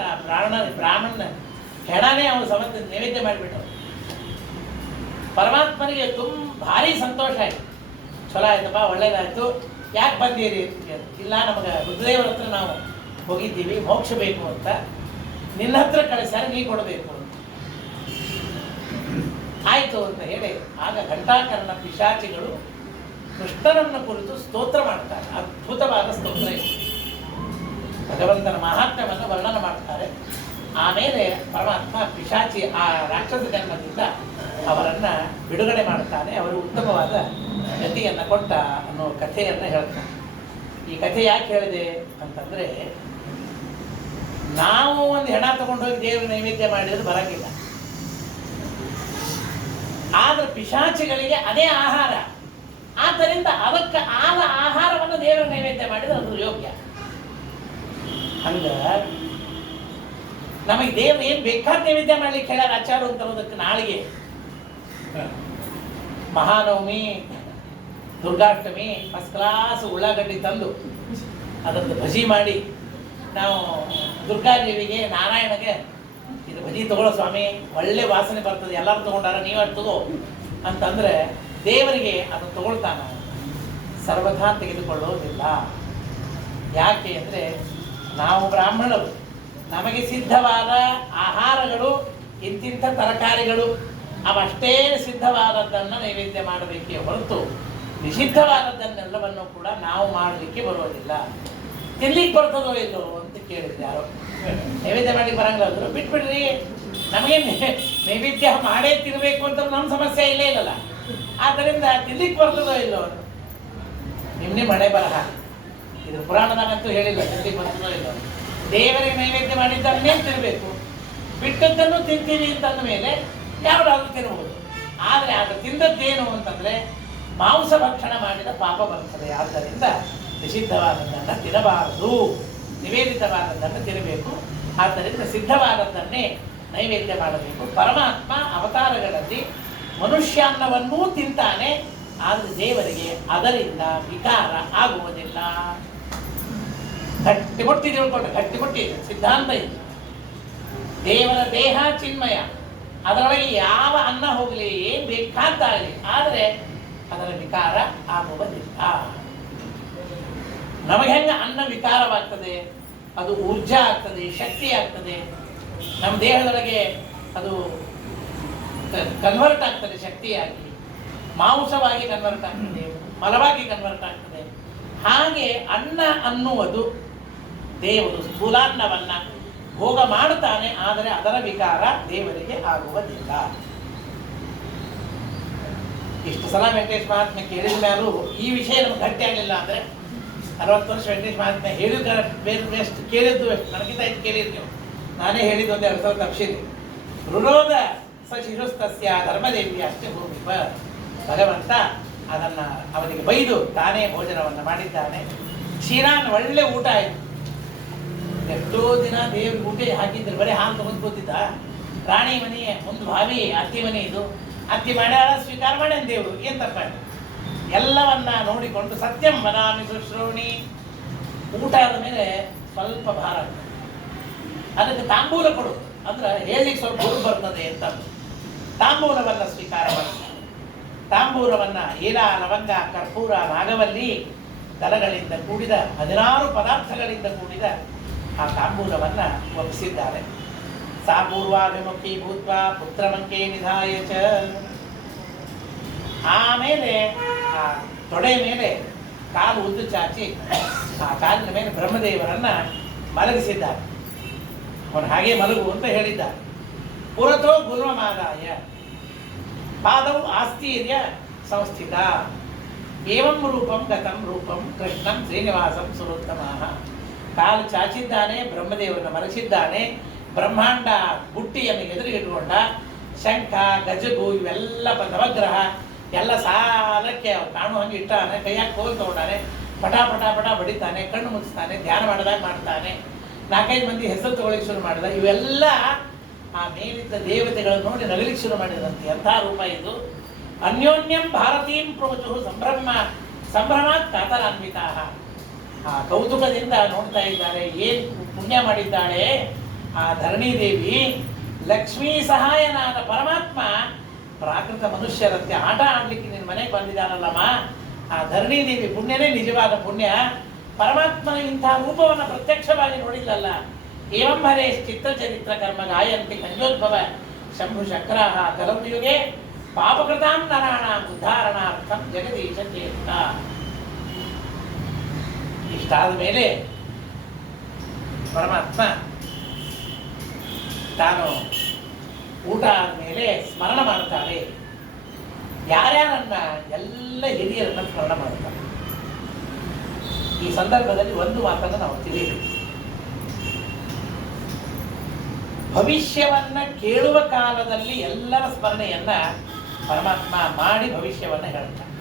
ಬ್ರಾಹ್ಮಣ ಹೆಣನೇ ಅವನು ಸಮಂತ ನೈವೇದ್ಯ ಮಾಡಿಬಿಟ್ಟು ಪರಮಾತ್ಮನಿಗೆ ಭಾರಿ ಸಂತೋಷ ಆಯ್ತು. ಚಲೋ ಆಯ್ತಪ್ಪ, ಒಳ್ಳೇದಾಯ್ತು. ಯಾಕೆ ಬಂದೀರಿ ಅಂತ ಕೇಳಿದ್ರು. ಇಲ್ಲ, ನಮಗೆ ರುದ್ರದೇವರ ಹತ್ರ ನಾವು ಹೋಗಿದ್ದೀವಿ, ಮೋಕ್ಷ ಬೇಕು ಅಂತ, ನಿನ್ನ ಹತ್ರ ಕಳಿಸ್ಯಾರ, ನೀ ಕೊಡಬೇಕು ಅಂತ. ಆಯಿತು ಅಂತ ಹೇಳಿ ಆಗ ಘಂಟಾಕರ್ಣ ಪಿಶಾಚಿಗಳು ಕೃಷ್ಣನನ್ನು ಕುರಿತು ಸ್ತೋತ್ರ ಮಾಡ್ತಾರೆ. ಅದ್ಭುತವಾದ ಸ್ತೋತ್ರ ಇದೆ. ಭಗವಂತನ ಮಹಾತ್ಮ್ಯವನ್ನು ವರ್ಣನೆ ಮಾಡ್ತಾರೆ. ಆಮೇಲೆ ಪರಮಾತ್ಮ ಪಿಶಾಚಿ ಆ ರಾಕ್ಷಸ ಜನ್ಮದಿಂದ ಅವರನ್ನು ಬಿಡುಗಡೆ ಮಾಡ್ತಾನೆ. ಅವರು ಉತ್ತಮವಾದ ಗತಿಯನ್ನು ಕೊಟ್ಟ ಅನ್ನೋ ಕಥೆಯನ್ನು ಹೇಳ್ತಾನೆ. ಈ ಕಥೆ ಯಾಕೆ ಹೇಳಿದೆ ಅಂತಂದರೆ, ನಾವು ಒಂದು ಹೆಣ ತಗೊಂಡೋಗಿ ದೇವರ ನೈವೇದ್ಯ ಮಾಡಿದ್ರೆ ಬರಂಗಿಲ್ಲ. ಆದರೆ ಪಿಶಾಚಿಗಳಿಗೆ ಅದೇ ಆಹಾರ. ಆದ್ದರಿಂದ ಅದಕ್ಕೆ ಆದ ಆಹಾರವನ್ನು ದೇವರ ನೈವೇದ್ಯ ಮಾಡಿದ್ರೆ ಅದು ಯೋಗ್ಯ. ಹಂಗ ನಮಗೆ ದೇವ್ರು ಏನು ಬೇಕಾದ ನೈವೇದ್ಯ ಮಾಡ್ಲಿಕ್ಕೆ ಹೇಳ್ಯಾರ ಆಚಾರ ಅಂತ ಅನ್ನೋದಕ್ಕೆ ನಾಳೆಗೆ ಮಹಾನವಮಿ, ದುರ್ಗಾಷ್ಟಮಿ ಫಸ್ಟ್ ಕ್ಲಾಸ್ ಉಳ್ಳಾಗಡ್ಡಿ ತಂದು ಅದನ್ನು ಭಜಿ ಮಾಡಿ ನಾವು ದುರ್ಗಾದೇವಿಗೆ ನಾರಾಯಣಗೆ ಇದು ಭಜಿ ತಗೊಳ್ಳೋ ಸ್ವಾಮಿ, ಒಳ್ಳೆ ವಾಸನೆ ಬರ್ತದೆ, ಎಲ್ಲರೂ ತಗೊಂಡಾರ, ನೀವು ಅದು ತಗೋ ಅಂತಂದರೆ ದೇವರಿಗೆ ಅದನ್ನು ತಗೊಳ್ತಾನ. ಸರ್ವಥಾ ತೆಗೆದುಕೊಳ್ಳೋದಿಲ್ಲ. ಯಾಕೆ ಅಂದರೆ ನಾವು ಬ್ರಾಹ್ಮಣರು, ನಮಗೆ ಸಿದ್ಧವಾದ ಆಹಾರಗಳು ಇಂತಿಂಥ ತರಕಾರಿಗಳು ಅವಷ್ಟೇ ಸಿದ್ಧವಾದದ್ದನ್ನು ನೈವೇದ್ಯ ಮಾಡಬೇಕೇ ಹೊರತು ನಿಷಿದ್ಧವಾದದ್ದನ್ನೆಲ್ಲವನ್ನು ಕೂಡ ನಾವು ಮಾಡಲಿಕ್ಕೆ ಬರೋದಿಲ್ಲ. ತಿನ್ಲಿಕ್ಕೆ ಬರ್ತದೋ ಇಲ್ಲೋ ಅಂತ ಕೇಳಿದ್ರು ಯಾರೋ. ನೈವೇದ್ಯ ಮಾಡಿ ಬರಂಗಿಲ್ಲ ಬಿಟ್ಬಿಡ್ರಿ, ನಮಗೆ ನೈವೇದ್ಯ ಮಾಡೇ ತಿನ್ನಬೇಕು ಅಂತ ನಮ್ಮ ಸಮಸ್ಯೆ ಇಲ್ಲೇ ಇಲ್ಲಲ್ಲ. ಆದ್ದರಿಂದ ತಿನ್ಲಿಕ್ಕೆ ಬರ್ತದೋ ಇಲ್ಲೋ ನಿಮ್ಮನ್ನೇ ಮಳೆ ಬರಹ. ಇದು ಪುರಾಣದಾಗಂತೂ ಹೇಳಿಲ್ಲ ತಿನ್ಲಿಕ್ಕೆ ಬರ್ತದೋ ಇಲ್ಲೋ. ದೇವರಿಗೆ ನೈವೇದ್ಯ ಮಾಡಿದ್ದನ್ನೇ ತಿನ್ನಬೇಕು, ಬಿಟ್ಟದ್ದನ್ನು ತಿಂತೀವಿ ಅಂತಂದ ಮೇಲೆ ಯಾವುದಾದ್ರೂ ತಿನ್ನಬಹುದು. ಆದರೆ ಅದು ತಿಂದದ್ದೇನು ಅಂತಂದರೆ ಮಾಂಸ ಭಕ್ಷಣ ಮಾಡಿದ ಪಾಪ ಬರ್ತದೆ. ಆದ್ದರಿಂದ ನಿಷಿದ್ಧವಾದದ್ದನ್ನು ತಿನ್ನಬಾರದು, ನಿವೇದಿತವಾದದ್ದನ್ನು ತಿನ್ನಬೇಕು. ಆದ್ದರಿಂದ ಸಿದ್ಧವಾದದ್ದನ್ನೇ ನೈವೇದ್ಯ ಮಾಡಬೇಕು. ಪರಮಾತ್ಮ ಅವತಾರಗಳಲ್ಲಿ ಮನುಷ್ಯಾನ್ನವನ್ನೂ ತಿಂತಾನೆ, ಆದರೆ ದೇವರಿಗೆ ಅದರಿಂದ ವಿಕಾರ ಆಗುವುದಿಲ್ಲ. ಗಟ್ಟಿಮುಟ್ಟಿ ತಿಳ್ಕೊಂಡ್ರೆ, ಗಟ್ಟಿಮುಟ್ಟಿ ಸಿದ್ಧಾಂತ ಇದೆ. ದೇವರ ದೇಹ ಚಿನ್ಮಯ, ಅದರೊಳಗೆ ಯಾವ ಅನ್ನ ಹೋಗಲಿ, ಏನು ಬೇಕಾದ್ದಾಗಲಿ, ಆದರೆ ಅದರ ವಿಕಾರ ಆಗುವುದಿಲ್ಲ. ನಮಗೆ ಹೆಂಗೆ ಅನ್ನ ವಿಕಾರವಾಗ್ತದೆ, ಅದು ಊರ್ಜಾ ಆಗ್ತದೆ, ಶಕ್ತಿ ಆಗ್ತದೆ, ನಮ್ಮ ದೇಹದೊಳಗೆ ಅದು ಕನ್ವರ್ಟ್ ಆಗ್ತದೆ, ಶಕ್ತಿಯಾಗಿ ಮಾಂಸವಾಗಿ ಕನ್ವರ್ಟ್ ಆಗ್ತದೆ, ಮಲವಾಗಿ ಕನ್ವರ್ಟ್ ಆಗ್ತದೆ. ಹಾಗೆ ಅನ್ನ ಅನ್ನುವುದು ದೇವರು ಸ್ಥೂಲಾನ್ನವನ್ನು ಭೋಗ ಮಾಡುತ್ತಾನೆ, ಆದರೆ ಅದರ ವಿಕಾರ ದೇವರಿಗೆ ಆಗುವುದಿಲ್ಲ. ಇಷ್ಟು ಸಲ ವೆಂಕಟೇಶ ಮಹಾತ್ಮೆ ಕೇಳಿದ ಮೇಲೂ ಈ ವಿಷಯ ನಮ್ಗೆ ಗಟ್ಟಿ ಆಗಲಿಲ್ಲ. ಅಂದರೆ 60 ವರ್ಷ ವೆಂಕಟೇಶ ಮಹಾತ್ಮೆ ಹೇಳಿದ ಬೇರೆ ಎಷ್ಟು ಕೇಳಿದ್ದು, ಎಷ್ಟು ನನಗಿಂತ ಇದು ಕೇಳಿದ್ದು ನೀವು. ನಾನೇ ಹೇಳಿದ್ದು ಒಂದು 2 ಸಲ ತಪ್ಪಿಸಿದೆ. ರುರೋಧ ಸ ಶಿರುಸ್ತಸ್ಯ ಧರ್ಮದೇವಿ ಅಷ್ಟೇ ಭೂಮಿಪ. ಭಗವಂತ ಅದನ್ನು ಅವನಿಗೆ ಬೈದು ತಾನೇ ಭೋಜನವನ್ನು ಮಾಡಿದ್ದಾನೆ. ಕ್ಷೀರಾನ್ ಒಳ್ಳೆ ಊಟ ಆಯಿತು. ಎಷ್ಟೋ ದಿನ ದೇವ್ರಿಗೆ ಊಟ ಹಾಕಿದ್ರೆ ಬರೀ ಹಾಲು ತಗೊಂಡು ಕೂತಿದ್ದ. ರಾಣಿ ಮನೆ ಮುಂದೆ ಭಾವಿ ಅತ್ತಿ ಮನೆ, ಇದು ಅತ್ತಿ ಮಾಡ್ಯಾಳ, ಸ್ವೀಕಾರ ಮಾಡ್ಯಾನ ದೇವರು, ಏನು ತಪ್ಪಾಯ್ತು? ಎಲ್ಲವನ್ನ ನೋಡಿಕೊಂಡು ಸತ್ಯಂ ವದಾಮಿ ಸುಶ್ರವಣಿ. ಊಟ ಆದ ಮೇಲೆ ಸ್ವಲ್ಪ ಭಾರ ಆಗ್ತದೆ, ಅದಕ್ಕೆ ತಾಂಬೂಲ ಕೊಡು ಅಂದ್ರೆ ಹೇಳಿಕ್ಕೆ ಸ್ವಲ್ಪ ಹುಡುಗ ಬರ್ತದೆ ಅಂತ ತಾಂಬೂಲವನ್ನು ಸ್ವೀಕಾರ ಮಾಡ್ತಾರೆ. ತಾಂಬೂಲವನ್ನು ಏಲ, ಲವಂಗ, ಕರ್ಪೂರ, ನಾಗವಲ್ಲಿ ದಳಗಳಿಂದ ಕೂಡಿದ 16 ಪದಾರ್ಥಗಳಿಂದ ಕೂಡಿದ ಆ ತಾಂಬೂಲವನ್ನು ಒಪ್ಪಿಸಿದ್ದಾರೆ. ಸಾ ಪೂರ್ವಾಭಿಮುಖಿ ಭೂತ್ವ ಪುತ್ರಮಂಕೆ ನಿಧಾಯ ಚ. ಆಮೇಲೆ ಆ ತೊಡೆ ಮೇಲೆ ಕಾಲು ಉದ್ದು ಚಾಚಿ ಆ ಕಾಲಿನ ಮೇಲೆ ಬ್ರಹ್ಮದೇವರನ್ನು ಮಲಗಿಸಿದ್ದಾರೆ. ಅವನು ಹಾಗೆ ಮಲಗು ಅಂತ ಹೇಳಿದ್ದಾರೆ. ಪುರತೋ ಗುರುಮಾದಾಯ ಪಾದವು ಆಸ್ತೀರ್ಯ ಸಂಸ್ಥಿತ. ಏವಂ ರೂಪಂ ಗತಂ ರೂಪಂ ಕೃಷ್ಣಂ ಶ್ರೀನಿವಾಸಂ ಸುರೋತ್ತಮಃ. ಕಾಲು ಚಾಚಿದ್ದಾನೆ, ಬ್ರಹ್ಮದೇವರನ್ನು ಮಲಗಿಸಿದ್ದಾನೆ. ಬ್ರಹ್ಮಾಂಡ ಬುಟ್ಟಿಯನ್ನು ಎದುರಿಗಿಟ್ಟುಕೊಂಡ ಶಂಖ ಗಜಗು ಇವೆಲ್ಲ ನವಗ್ರಹ ಎಲ್ಲ ಸಾಲಕ್ಕೆ ಕಾಣುವ ಹಂಗೆ ಇಟ್ಟಾನೆ. ಕೈಯಾಗಿ ಕೋಲ್ ತಗೊಂಡಾನೆ, ಪಟ ಪಟ ಪಟ ಬಡಿತಾನೆ, ಕಣ್ಣು ಮುಚ್ಚಿಸ್ತಾನೆ, ಧ್ಯಾನ ಮಾಡಿದಾಗ ಮಾಡ್ತಾನೆ. 4-5 ಮಂದಿ ಹೆಸರು ತಗೊಳ್ಳಿಕ್ಕೆ ಶುರು ಮಾಡಿದ. ಇವೆಲ್ಲ ಆ ಮೇಲಿದ್ದ ದೇವತೆಗಳನ್ನು ನೋಡಿ ನಗಲಿಕ್ಕೆ ಶುರು ಮಾಡಿದಂತೆ. ಎಂಥ ರೂಪ ಇದು! ಅನ್ಯೋನ್ಯಂ ಭಾರತೀಂ ಪ್ರಮುಚು ಸಂಭ್ರಮ ಸಂಭ್ರಮಾತ್ ಕಾತರಾನ್ವಿತಾ, ಆ ಕೌತುಕದಿಂದ ನೋಡ್ತಾ ಇದ್ದಾರೆ. ಏನು ಪುಣ್ಯ ಮಾಡಿದ್ದಾಳೆ ಆ ಧರಣಿದೇವಿ. ಲಕ್ಷ್ಮೀ ಸಹಾಯನಾದ ಪರಮಾತ್ಮ ಪ್ರಾಕೃತ ಮನುಷ್ಯರಂತೆ ಆಟ ಆಡ್ಲಿಕ್ಕೆ ನಿನ್ನ ಮನೆಗೆ ಬಂದಿದ್ದಾನಲ್ಲಮ್ಮ. ಆ ಧರಣಿದೇವಿ ಪುಣ್ಯನೇ ನಿಜವಾದ ಪುಣ್ಯ. ಪರಮಾತ್ಮನ ಇಂತಹ ರೂಪವನ್ನು ಪ್ರತ್ಯಕ್ಷವಾಗಿ ನೋಡಿಲ್ಲಲ್ಲ. ಏವಂ ಹರೇ ಚಿತ್ರಚರಿತ್ರ ಕರ್ಮ ಗಾಯಂತಿ ಕಂಜೋದ್ಭವ ಶಂಭು ಶಕ್ರಾಹ ಕಲಂಯುಗೆ ಪಾಪಕೃತಾಂ ನರಾಣಾಂ ಉದ್ಧಾರಣಾರ್ಥಂ ಜಗದೀಶ ಚೇತ. ಇಷ್ಟಾದ ಮೇಲೆ ಪರಮಾತ್ಮ ತಾನು ಊಟ ಆದಮೇಲೆ ಸ್ಮರಣ ಮಾಡ್ತಾಳೆ. ಯಾರ್ಯಾರನ್ನ? ಎಲ್ಲ ಹಿರಿಯರನ್ನ ಸ್ಮರಣ ಮಾಡ್ತಾಳೆ. ಈ ಸಂದರ್ಭದಲ್ಲಿ ಒಂದು ಮಾತನ್ನು ನಾವು ತಿಳಿಯಬೇಕು. ಭವಿಷ್ಯವನ್ನ ಕೇಳುವ ಕಾಲದಲ್ಲಿ ಎಲ್ಲರ ಸ್ಮರಣೆಯನ್ನ ಪರಮಾತ್ಮ ಮಾಡಿ ಭವಿಷ್ಯವನ್ನ ಹೇಳ್ತಾನೆ.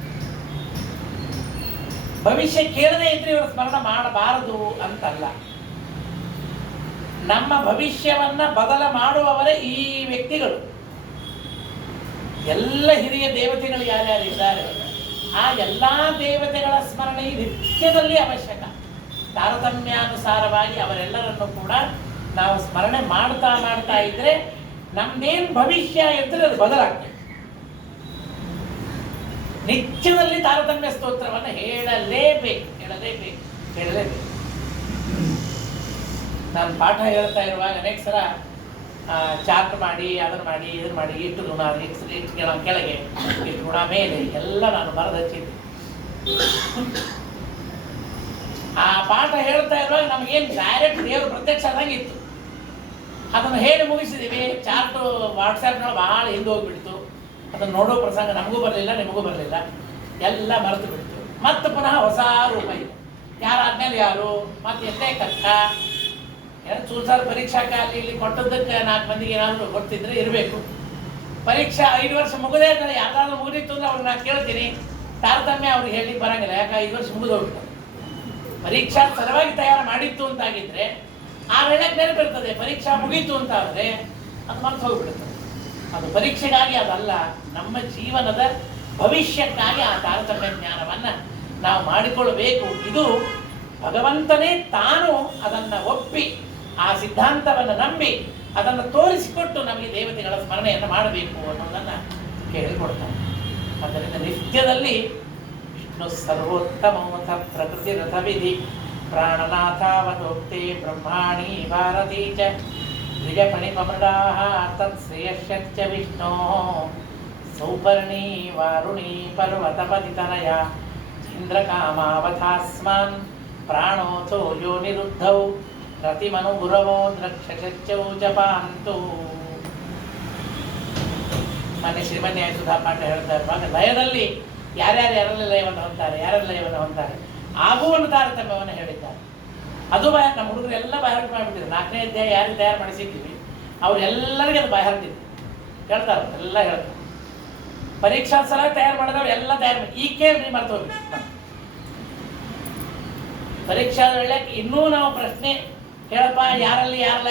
ಭವಿಷ್ಯ ಕೇಳದೇ ಇದ್ರೆ ಇವರು ಸ್ಮರಣ ಮಾಡಬಾರದು ಅಂತಲ್ಲ. ನಮ್ಮ ಭವಿಷ್ಯವನ್ನ ಬದಲ ಮಾಡುವವರೇ ಈ ವ್ಯಕ್ತಿಗಳು. ಎಲ್ಲ ಹಿರಿಯ ದೇವತೆಗಳು ಯಾರ್ಯಾರಿದ್ದಾರೆ ಆ ಎಲ್ಲಾ ದೇವತೆಗಳ ಸ್ಮರಣೆ ನಿತ್ಯದಲ್ಲಿ ಅವಶ್ಯಕ. ತಾರತಮ್ಯಾನುಸಾರವಾಗಿ ಅವರೆಲ್ಲರನ್ನು ಕೂಡ ನಾವು ಸ್ಮರಣೆ ಮಾಡ್ತಾ ಮಾಡ್ತಾ ಇದ್ರೆ ನಮ್ದೇನು ಭವಿಷ್ಯ ಇರ್ತದೆ ಅದು ಬದಲಾಗ್ತದೆ. ನಿತ್ಯದಲ್ಲಿ ತಾರತಮ್ಯ ಸ್ತೋತ್ರವನ್ನು ಹೇಳಲೇಬೇಕು. ನಾನು ಪಾಠ ಹೇಳ್ತಾ ಇರುವಾಗ ಅನೇಕ ಸಲ ಚಾರ್ಟ್ ಮಾಡಿ ಅದನ್ನು ಮಾಡಿ ಇದನ್ನು ಮಾಡಿ ಇಷ್ಟು ಗುಣ ಇಷ್ಟು ಗುಣ ಕೆಳಗೆ ಇಷ್ಟು ಗುಣ ಮೇಲೆ ಎಲ್ಲ ನಾನು ಬರೆದು ಹಚ್ಚಿದ್ದೆ. ಆ ಪಾಠ ಹೇಳ್ತಾ ಇರುವಾಗ ನಮಗೇನು ಡೈರೆಕ್ಟ್ ದೇವರು ಪ್ರತ್ಯಕ್ಷ ಆದಂಗಿತ್ತು. ಅದನ್ನು ಹೇಳಿ ಮುಗಿಸಿದ್ದೀವಿ. ಚಾರ್ಟು ವಾಟ್ಸ್ಆ್ಯಪ್ನಲ್ಲಿ ಭಾಳ ಹಿಂದೆ ಹೋಗ್ಬಿಡ್ತು. ಅದನ್ನು ನೋಡೋ ಪ್ರಸಂಗ ನಮಗೂ ಬರಲಿಲ್ಲ, ನಿಮಗೂ ಬರಲಿಲ್ಲ, ಎಲ್ಲ ಮರೆತು ಬಿಡ್ತು. ಮತ್ತು ಪುನಃ ಹೊಸ ರೂಪ ಇದೆ. ಯಾರಾದ್ಮೇಲೆ ಯಾರು ಮತ್ತೆ ಎಷ್ಟೇ ಕಷ್ಟ. ಏನು ಚೂಸಾರು ಪರೀಕ್ಷಾ ಅಲ್ಲಿ ಇಲ್ಲಿ ಕೊಟ್ಟದ್ದಕ್ಕೆ 4 ಮಂದಿಗೆ ಏನಾದರೂ ಕೊಡ್ತಿದ್ರೆ ಇರಬೇಕು. ಪರೀಕ್ಷಾ 5 ವರ್ಷ ಮುಗಿದೇ ಯಾವ್ದಾದ್ರು ಮುಗಿದಿತ್ತು ಅಂದ್ರೆ ಅವ್ರಿಗೆ ನಾನು ಕೇಳ್ತೀನಿ. ತಾರತಮ್ಯ ಅವ್ರಿಗೆ ಹೇಳಿ ಬರಂಗಿಲ್ಲ. ಯಾಕೆ 5 ವರ್ಷ ಮುಗಿದೋಗ್ಬಿಟ್ಟು ಪರೀಕ್ಷಾ ಸಲುವಾಗಿ ತಯಾರು ಮಾಡಿತ್ತು ಅಂತಾಗಿದ್ರೆ ಆ ವೇಳೆಗೆ ನೆನಪಿರ್ತದೆ. ಪರೀಕ್ಷಾ ಮುಗೀತು ಅಂತ ಆದರೆ ಅದು ಮರೆತು ಹೋಗಿಬಿಡುತ್ತದೆ. ಅದು ಪರೀಕ್ಷೆಗಾಗಿ ಅದಲ್ಲ, ನಮ್ಮ ಜೀವನದ ಭವಿಷ್ಯಕ್ಕಾಗಿ ಆ ತಾರತಮ್ಯ ಜ್ಞಾನವನ್ನು ನಾವು ಮಾಡಿಕೊಳ್ಳಬೇಕು. ಇದು ಭಗವಂತನೇ ತಾನು ಅದನ್ನು ಒಪ್ಪಿ ಆ ಸಿದ್ಧಾಂತವನ್ನು ನಂಬಿ ಅದನ್ನು ತೋರಿಸಿಕೊಟ್ಟು ನಮಗೆ ದೇವತೆಗಳ ಸ್ಮರಣೆಯನ್ನು ಮಾಡಬೇಕು ಅನ್ನೋದನ್ನು ಹೇಳಿಕೊಡ್ತಾನೆ. ಆದ್ದರಿಂದ ನಿತ್ಯದಲ್ಲಿ ವಿಷ್ಣು ಸರ್ವೋತ್ತಮೋಥ ಪ್ರಕೃತಿ ರಥ ವಿಧಿ ಪ್ರಾಣನಾಥಾವತೋಕ್ತೆ ಬ್ರಹ್ಮಾಣಿ ಭಾರತೀ ಚ ದ್ವಿಜಫಣಿಪಮೃಡಾಃ ತತ್ಶ್ರೇಯಶ್ಚ ವಿಷ್ಣೋ ಸೌಪರ್ಣಿ ವಾರುಣಿ ಪರ್ವತಪತಿತನಯ ಇಂದ್ರಕಾಮಾವಥಾಸ್ಮಾನ್ ಪ್ರಾಣೋಥೋ ಯೋ ನಿರುದ್ಧೌ ರತಿಮನು ಗುರವೋ ದ್ರಕ್ಷಚೌ ಜಪಾಂತು. ಮನೆ ಶ್ರೀಮನ್ಯಾಯ ಸುಧಾ ಪಾಠ ಹೇಳ್ತಾ ಇರುವಾಗ ಲಯದಲ್ಲಿ ಯಾರ್ಯಾರು ಲಯವನ್ನು ಹೊಂತಾರೆ ಆಗುವನ್ನು ತಾರತಮ್ಯವನ್ನು ಹೇಳಿದ್ದಾರೆ. ಅದು ನಮ್ಮ ಹುಡುಗರೆಲ್ಲ ಬಾಯಾರಿಕೆ ಮಾಡಿಬಿಟ್ಟಿದ್ರು. 4ನೇ ಅಧ್ಯಾಯ ಯಾರಿಗೆ ತಯಾರು ಮಾಡಿಸಿದ್ದೀವಿ ಅವ್ರೆಲ್ಲರಿಗೆ ಅದು ಬಾಯಾರಿಸಿದ್ರು. ಹೇಳ್ತಾರೆ, ಎಲ್ಲ ಹೇಳ್ತಾರೆ. ಪರೀಕ್ಷಾ ಸಲ ತಯಾರು ಮಾಡಿದವ್ರು ಎಲ್ಲ ತಯಾರು ಮಾಡಿ ಈ ಕೇಳ್ರಿ ಮರ್ತು ಹೋಗಿ ಪರೀಕ್ಷಾ ವೇಳೆ ಇನ್ನೂ ನಾವು ಪ್ರಶ್ನೆ ಹೇಳಪ್ಪ ಯಾರಲ್ಲ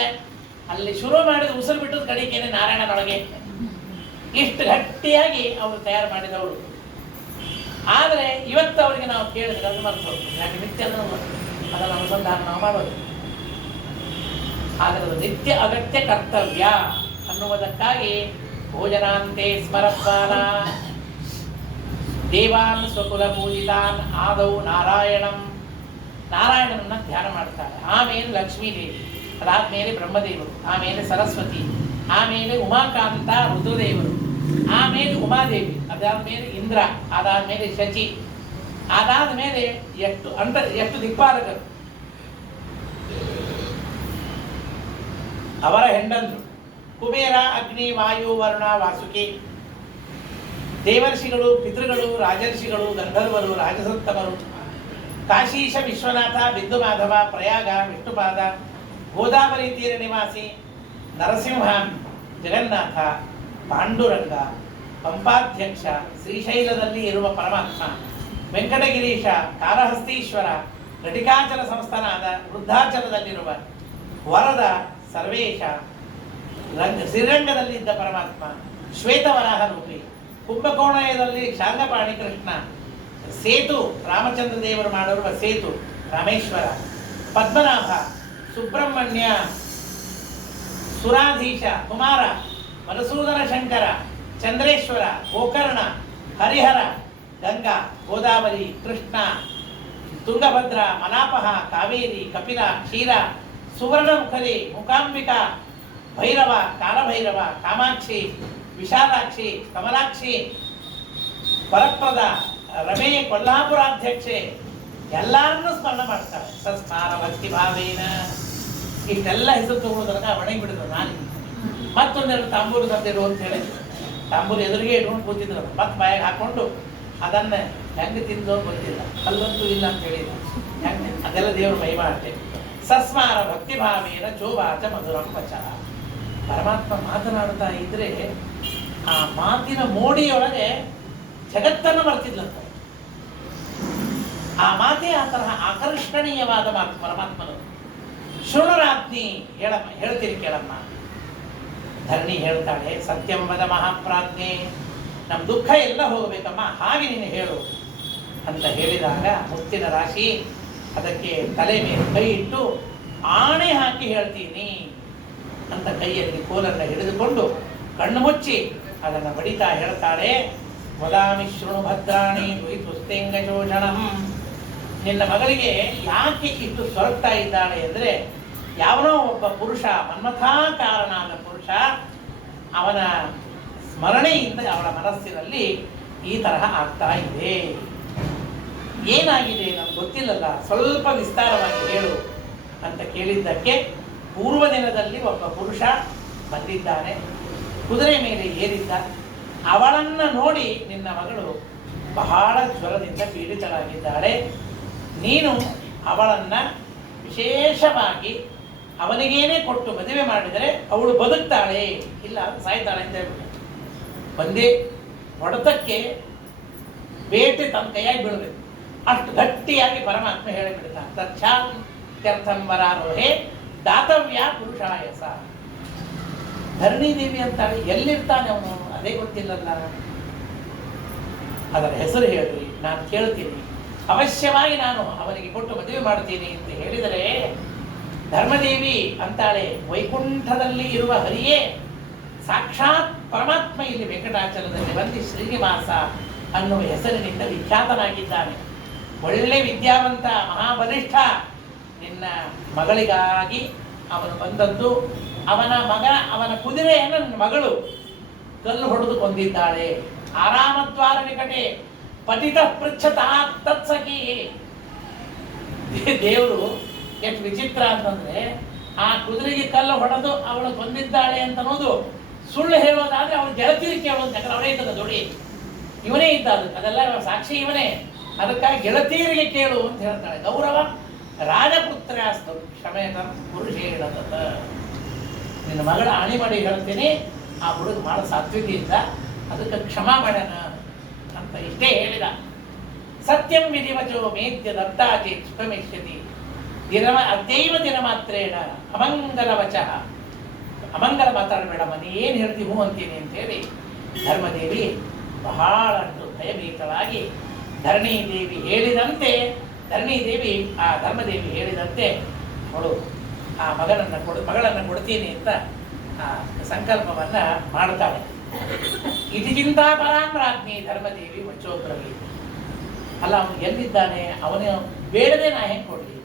ಅಲ್ಲಿ ಶುರು ಮಾಡಿದ ಉಸಿರು ಬಿಟ್ಟದ ಕಡೆಗೇನೆ ನಾರಾಯಣನೊಳಗೆ ಇಷ್ಟು ಗಟ್ಟಿಯಾಗಿ ಅವರು ತಯಾರು ಮಾಡಿದವರು. ಆದರೆ ಇವತ್ತು ಅವರಿಗೆ ನಾವು ಕೇಳಿದ್ರೆ ಅದು ಮರ್ತು ಹೋಗ್ತೀವಿ. ಯಾಕೆ ನಿತ್ಯ ಅದನ್ನು ಅನುಸಂಧಾನ ನಾವು ಮಾಡೋದು. ಆದರೆ ಅದು ನಿತ್ಯ ಅಗತ್ಯ ಕರ್ತವ್ಯ ಅನ್ನುವುದಕ್ಕಾಗಿ ಭೋಜನಾಂತೆ ಸ್ಮರತ್ವಾನ ದೇವಾನ್ ಸ್ವಕುಲ ಪೂಜಿತಾನ್ ಆದೌ ನಾರಾಯಣನನ್ನ ಧ್ಯಾನ ಮಾಡ್ತಾರೆ. ಆಮೇಲೆ ಲಕ್ಷ್ಮೀದೇವಿ, ಅದಾದ್ಮೇಲೆ ಬ್ರಹ್ಮದೇವರು, ಆಮೇಲೆ ಸರಸ್ವತಿ, ಆಮೇಲೆ ಉಮಾಕಾಂತ ರುದ್ರದೇವರು, ಆಮೇಲೆ ಉಮಾದೇವಿ, ಅದಾದ್ಮೇಲೆ ಇಂದ್ರ, ಅದಾದ್ಮೇಲೆ ಶಚಿ, ಅದಾದ್ಮೇಲೆ ಎಷ್ಟು ದಿಕ್ಪಾಲಕರು, ಅವರ ಹೆಂಡಂದ್ರು ಕುಬೇರ, ಅಗ್ನಿ, ವಾಯು, ವರುಣ, ವಾಸುಕಿ, ದೇವರ್ಷಿಗಳು, ಪಿತೃಗಳು, ರಾಜರ್ಷಿಗಳು, ಗಂಧರ್ವರು, ರಾಜಸತ್ತಮರು, ಕಾಶೀಶ ವಿಶ್ವನಾಥ, ಬಿಂದು ಮಾಧವ, ಪ್ರಯಾಗ, ವಿಷ್ಣುಪಾದ, ಗೋದಾವರಿ ತೀರ ನಿವಾಸಿ, ನರಸಿಂಹ, ಜಗನ್ನಾಥ, ಪಾಂಡುರಂಗ, ಪಂಪಾಧ್ಯಕ್ಷ, ಶ್ರೀಶೈಲದಲ್ಲಿ ಇರುವ ಪರಮಾತ್ಮ, ವೆಂಕಟಗಿರೀಶ, ಕಾರಹಸ್ತೀಶ್ವರ, ಘಟಿಕಾಚಲ ಸಂಸ್ಥಾನಾದ ವೃದ್ಧಾಚಲದಲ್ಲಿರುವ ವರದ, ಸರ್ವೇಶ, ಶ್ರೀರಂಗದಲ್ಲಿದ್ದ ಪರಮಾತ್ಮ, ಶ್ವೇತವರಾಹ ರೂಪಿ, ಕುಂಭಕೋಣಯದಲ್ಲಿ ಶಾಂಗಪಾಣಿ ಕೃಷ್ಣ, ಸೇತು, ರಾಮಚಂದ್ರ ದೇವರು ಮಾಡಿರುವ ಸೇತು ರಾಮೇಶ್ವರ, ಪದ್ಮನಾಭ, ಸುಬ್ರಹ್ಮಣ್ಯ, ಸುರಾಧೀಶ, ಕುಮಾರ, ಮಧುಸೂದನ ಶಂಕರ, ಚಂದ್ರೇಶ್ವರ, ಗೋಕರ್ಣ, ಹರಿಹರ, ಗಂಗಾ, ಗೋದಾವರಿ, ಕೃಷ್ಣ, ತುಂಗಭದ್ರ, ಮಲಾಪಹ, ಕಾವೇರಿ, ಕಪಿಲ, ಕ್ಷೀರ, ಸುವರ್ಣಮುಖರಿ, ಮೂಕಾಂಬಿಕಾ, ಭೈರವ, ಕಾಲಭೈರವ, ಕಾಮಾಕ್ಷಿ, ವಿಶಾಲಾಕ್ಷಿ, ಕಮಲಾಕ್ಷಿ, ವರಪ್ರದ, ರಮೇ, ಕೊಲ್ಲಾಪುರಾಧ್ಯಕ್ಷೆ, ಎಲ್ಲರನ್ನೂ ಸ್ಮರಣ ಮಾಡ್ತಾಳೆ. ಸಸ್ಮಾರ ಭಕ್ತಿ ಭಾವೇನ. ಇಷ್ಟೆಲ್ಲ ಹೆಸರು ತಗೊಳ್ಳೋದ್ರಾಗ ಒಣಗಿ ಬಿಡಿದ್ರು. ನಾನು ಮತ್ತೊಂದೆರಡು ತಾಂಬೂರು ತಂದಿರು ಅಂತ ಹೇಳಿದ್ರು. ತಾಂಬೂರು ಎದುರಿಗೆ ಇಟ್ಕೊಂಡು ಕೂತಿದ್ರು. ಮತ್ತೆ ಬಾಯಿಗೆ ಹಾಕೊಂಡು ಅದನ್ನ ಹೆಂಗೆ ತಿಂದು ಗೊತ್ತಿಲ್ಲ, ಅಲ್ಲಂತೂ ಇಲ್ಲ ಅಂತ ಹೇಳಿಲ್ಲ. ಹೆಂಗೆ ಅದೆಲ್ಲ ದೇವ್ರ ಮಹಿಮಾ ಅಷ್ಟೇ. ಸಸ್ಮಾರ ಭಕ್ತಿ ಭಾವೇನ ಚೋವಾಚ ಮಧುರಂ ವಚ. ಪರಮಾತ್ಮ ಮಾತನಾಡ್ತಾ ಇದ್ರೆ ಆ ಮಾತಿನ ಮೋಡಿಯೊಳಗೆ ಜಗತ್ತನ್ನು ಮರ್ತಿದ್ಲಂತ. ಆ ಮಾತೇ ಆ ತರಹ ಆಕರ್ಷಣೀಯವಾದ ಮಾತು ಪರಮಾತ್ಮನು. ಶೃಣುರಾಜ್ಞಿ, ಹೇಳ್ತೀರಿ ಕೇಳಮ್ಮ. ಧರಣಿ ಹೇಳ್ತಾಳೆ, ಸತ್ಯಂಬದ ಮಹಾಪ್ರಾಜ್ಞೆ, ನಮ್ಮ ದುಃಖ ಎಲ್ಲ ಹೋಗಬೇಕಮ್ಮ, ಹಾಗೆ ನೀನು ಹೇಳು ಅಂತ ಹೇಳಿದಾಗ ಮುತ್ತಿನ ರಾಶಿ ಅದಕ್ಕೆ ತಲೆ ಮೇಲೆ ಕೈ ಇಟ್ಟು ಆಣೆ ಹಾಕಿ ಹೇಳ್ತೀನಿ ಅಂತ ಕೈಯಲ್ಲಿ ಕೋಲನ್ನು ಹಿಡಿದುಕೊಂಡು ಕಣ್ಣು ಮುಚ್ಚಿ ಅದನ್ನು ಬಡಿತಾ ಹೇಳ್ತಾಳೆ, ವದಾಮಿ ಶೃಣು ಭದ್ರಾಣಿ ದ್ವೈತುಸ್ತೇಂಗ ಶೋಷಣಂ. ನಿನ್ನ ಮಗಳಿಗೆ ಯಾಕೆ ಇಷ್ಟು ಸೊರಗ್ತಾ ಇದ್ದಾಳೆ ಅಂದರೆ, ಯಾವನೋ ಒಬ್ಬ ಪುರುಷ, ಮನ್ಮಥಾಕಾರನಾದ ಪುರುಷ, ಅವನ ಸ್ಮರಣೆಯಿಂದ ಅವಳ ಮನಸ್ಸಿನಲ್ಲಿ ಈ ತರಹ ಆಗ್ತಾ ಇದೆ. ಏನಾಗಿದೆ ನಮ್ಗೆ ಗೊತ್ತಿಲ್ಲಲ್ಲ, ಸ್ವಲ್ಪ ವಿಸ್ತಾರವಾಗಿ ಹೇಳು ಅಂತ ಕೇಳಿದ್ದಕ್ಕೆ, ಪೂರ್ವ ದಿನದಲ್ಲಿ ಒಬ್ಬ ಪುರುಷ ಬಂದಿದ್ದಾನೆ, ಕುದುರೆ ಮೇಲೆ ಏರಿದ್ದ. ಅವಳನ್ನು ನೋಡಿ ನಿನ್ನ ಮಗಳು ಬಹಳ ಜ್ವರದಿಂದ ಪೀಡಿತಳಾಗಿದ್ದಾಳೆ. ನೀನು ಅವಳನ್ನು ವಿಶೇಷವಾಗಿ ಅವನಿಗೇನೆ ಕೊಟ್ಟು ಮದುವೆ ಮಾಡಿದರೆ ಅವಳು ಬದುಕ್ತಾಳೆ, ಇಲ್ಲ ಸಾಯ್ತಾಳೆ ಅಂತ ಹೇಳ್ಬಿಟ್ಟು ಒಂದೇ ಹೊಡೆತಕ್ಕೆ ಬೇಟೆ ತನ್ನ ಕೈಯಾಗಿ ಬೀಳಬೇಕು. ಅಷ್ಟು ಗಟ್ಟಿಯಾಗಿ ಪರಮಾತ್ಮ ಹೇಳಿಬಿಡ್ತಾನೆ. ತಚ್ಛಾತ್ಯರ್ಥಂ ವರಾರೋಹೇ ದಾತವ್ಯ ಪುರುಷಾಯಸ. ಧರಣಿ ದೇವಿ ಅಂತಾಳೆ, ಎಲ್ಲಿರ್ತಾನೆ ಅವನು ಅದೇ ಗೊತ್ತಿಲ್ಲಲ್ಲ. ಅದರ ಹೆಸರು ಹೇಳ್ರಿ, ನಾನು ಕೇಳ್ತೀನಿ, ಅವಶ್ಯವಾಗಿ ನಾನು ಅವನಿಗೆ ಕೊಟ್ಟು ಮದುವೆ ಮಾಡ್ತೀನಿ ಅಂತ ಹೇಳಿದರೆ, ಧರ್ಮದೇವಿ ಅಂತಾಳೆ, ವೈಕುಂಠದಲ್ಲಿ ಇರುವ ಹರಿಯೇ ಸಾಕ್ಷಾತ್ ಪರಮಾತ್ಮ ಇಲ್ಲಿ ವೆಂಕಟಾಚಲದಲ್ಲಿ ಬಂದು ಶ್ರೀನಿವಾಸ ಅನ್ನುವ ಹೆಸರಿನಿಂದ ವಿಖ್ಯಾತನಾಗಿದ್ದಾನೆ. ಒಳ್ಳೆ ವಿದ್ಯಾವಂತ, ಮಹಾಬಲಿಷ್ಠ. ನಿನ್ನ ಮಗಳಿಗಾಗಿ ಅವನು ಬಂದದ್ದು. ಅವನ ಕುದುರೆಯನ್ನು ನನ್ನ ಮಗಳು ಕಲ್ಲು ಹೊಡೆದು ಕೊಂದಿದ್ದಾಳೆ. ಆರಾಮದ್ವಾರ ನಿಕಟೆ ಪತಿತ ಪೃಚ್ಛತಃ ತತ್ಸಖಿ. ದೇವರು ಎಷ್ಟು ವಿಚಿತ್ರ ಅಂತಂದ್ರೆ, ಆ ಕುದುರೆಗೆ ಕಲ್ಲು ಹೊಡೆದು ಅವಳು ಕೊಂದಿದ್ದಾಳೆ ಅಂತ ಅನ್ನೋದು ಸುಳ್ಳು ಹೇಳೋದಾದ್ರೆ ಅವಳು ಗೆಳತಿಯರು ಕೇಳೋದು. ಯಾಕಂದ್ರೆ ಅವಳೇ ಇದ್ದದ ದೊಡ್ಡಿ, ಇವನೇ ಇದ್ದ, ಅದೆಲ್ಲ ಸಾಕ್ಷಿ ಇವನೇ. ಅದಕ್ಕಾಗಿ ಗೆಳತಿಯರಿಗೆ ಕೇಳು ಅಂತ ಹೇಳ್ತಾಳೆ. ಗೌರವ ರಾಜಪುತ್ರಾಸ್ತು ಕ್ಷಮೇತ ಪುರುಷೇಣ ತತ. ನಿನ್ನ ಮಗಳ ಆಣಿ ಮಾಡಿ ಹೇಳ್ತೀನಿ, ಆ ಹುಡುಗ ಮಾಡೋ ಸಾತ್ವಿಕೆಯಿಂದ ಅದಕ್ಕೆ ಕ್ಷಮಾ ಮಾಡೋಣ ಅಂತ ಇಷ್ಟೇ ಹೇಳಿದ. ಸತ್ಯಂ ವಿಧಿವಚೋ ಮೇದ್ಯ ದತ್ತಾಚಿ ಸುಖಮೇಷ್ಯತಿ ಅದ್ಯೈವ ದಿನ ಮಾತ್ರೇಣ ಅಮಂಗಲ ವಚ. ಅಮಂಗಲ ಮಾತಾಡಬೇಡಮ್ಮ, ನೀ ಏನು ಹೇಳ್ತೀವಿ ಹೂ ಅಂತೀನಿ ಅಂತೇಳಿ ಧರ್ಮದೇವಿ ಬಹಳಷ್ಟು ಭಯಭೀತಳಾಗಿ ಧರಣಿದೇವಿ ಹೇಳಿದಂತೆ ಅವಳು ಆ ಮಗಳನ್ನು ಕೊಡ್ತೀನಿ ಅಂತ ಆ ಸಂಕಲ್ಪವನ್ನ ಮಾಡ್ತಾಳೆ. ಇತಿ ಚಿಂತಾ ಪರಾಮ್ರಾಜ್ಞಿ ಧರ್ಮದೇವಿ ವಚೋಬ್ರವಿ. ಅಲ್ಲ, ಅವನು ಎಲ್ಲಿದ್ದಾನೆ, ಅವನು ಬೇಡದೆ ನಾ ಹೆಂಗೆ ಕೊಡಲಿ?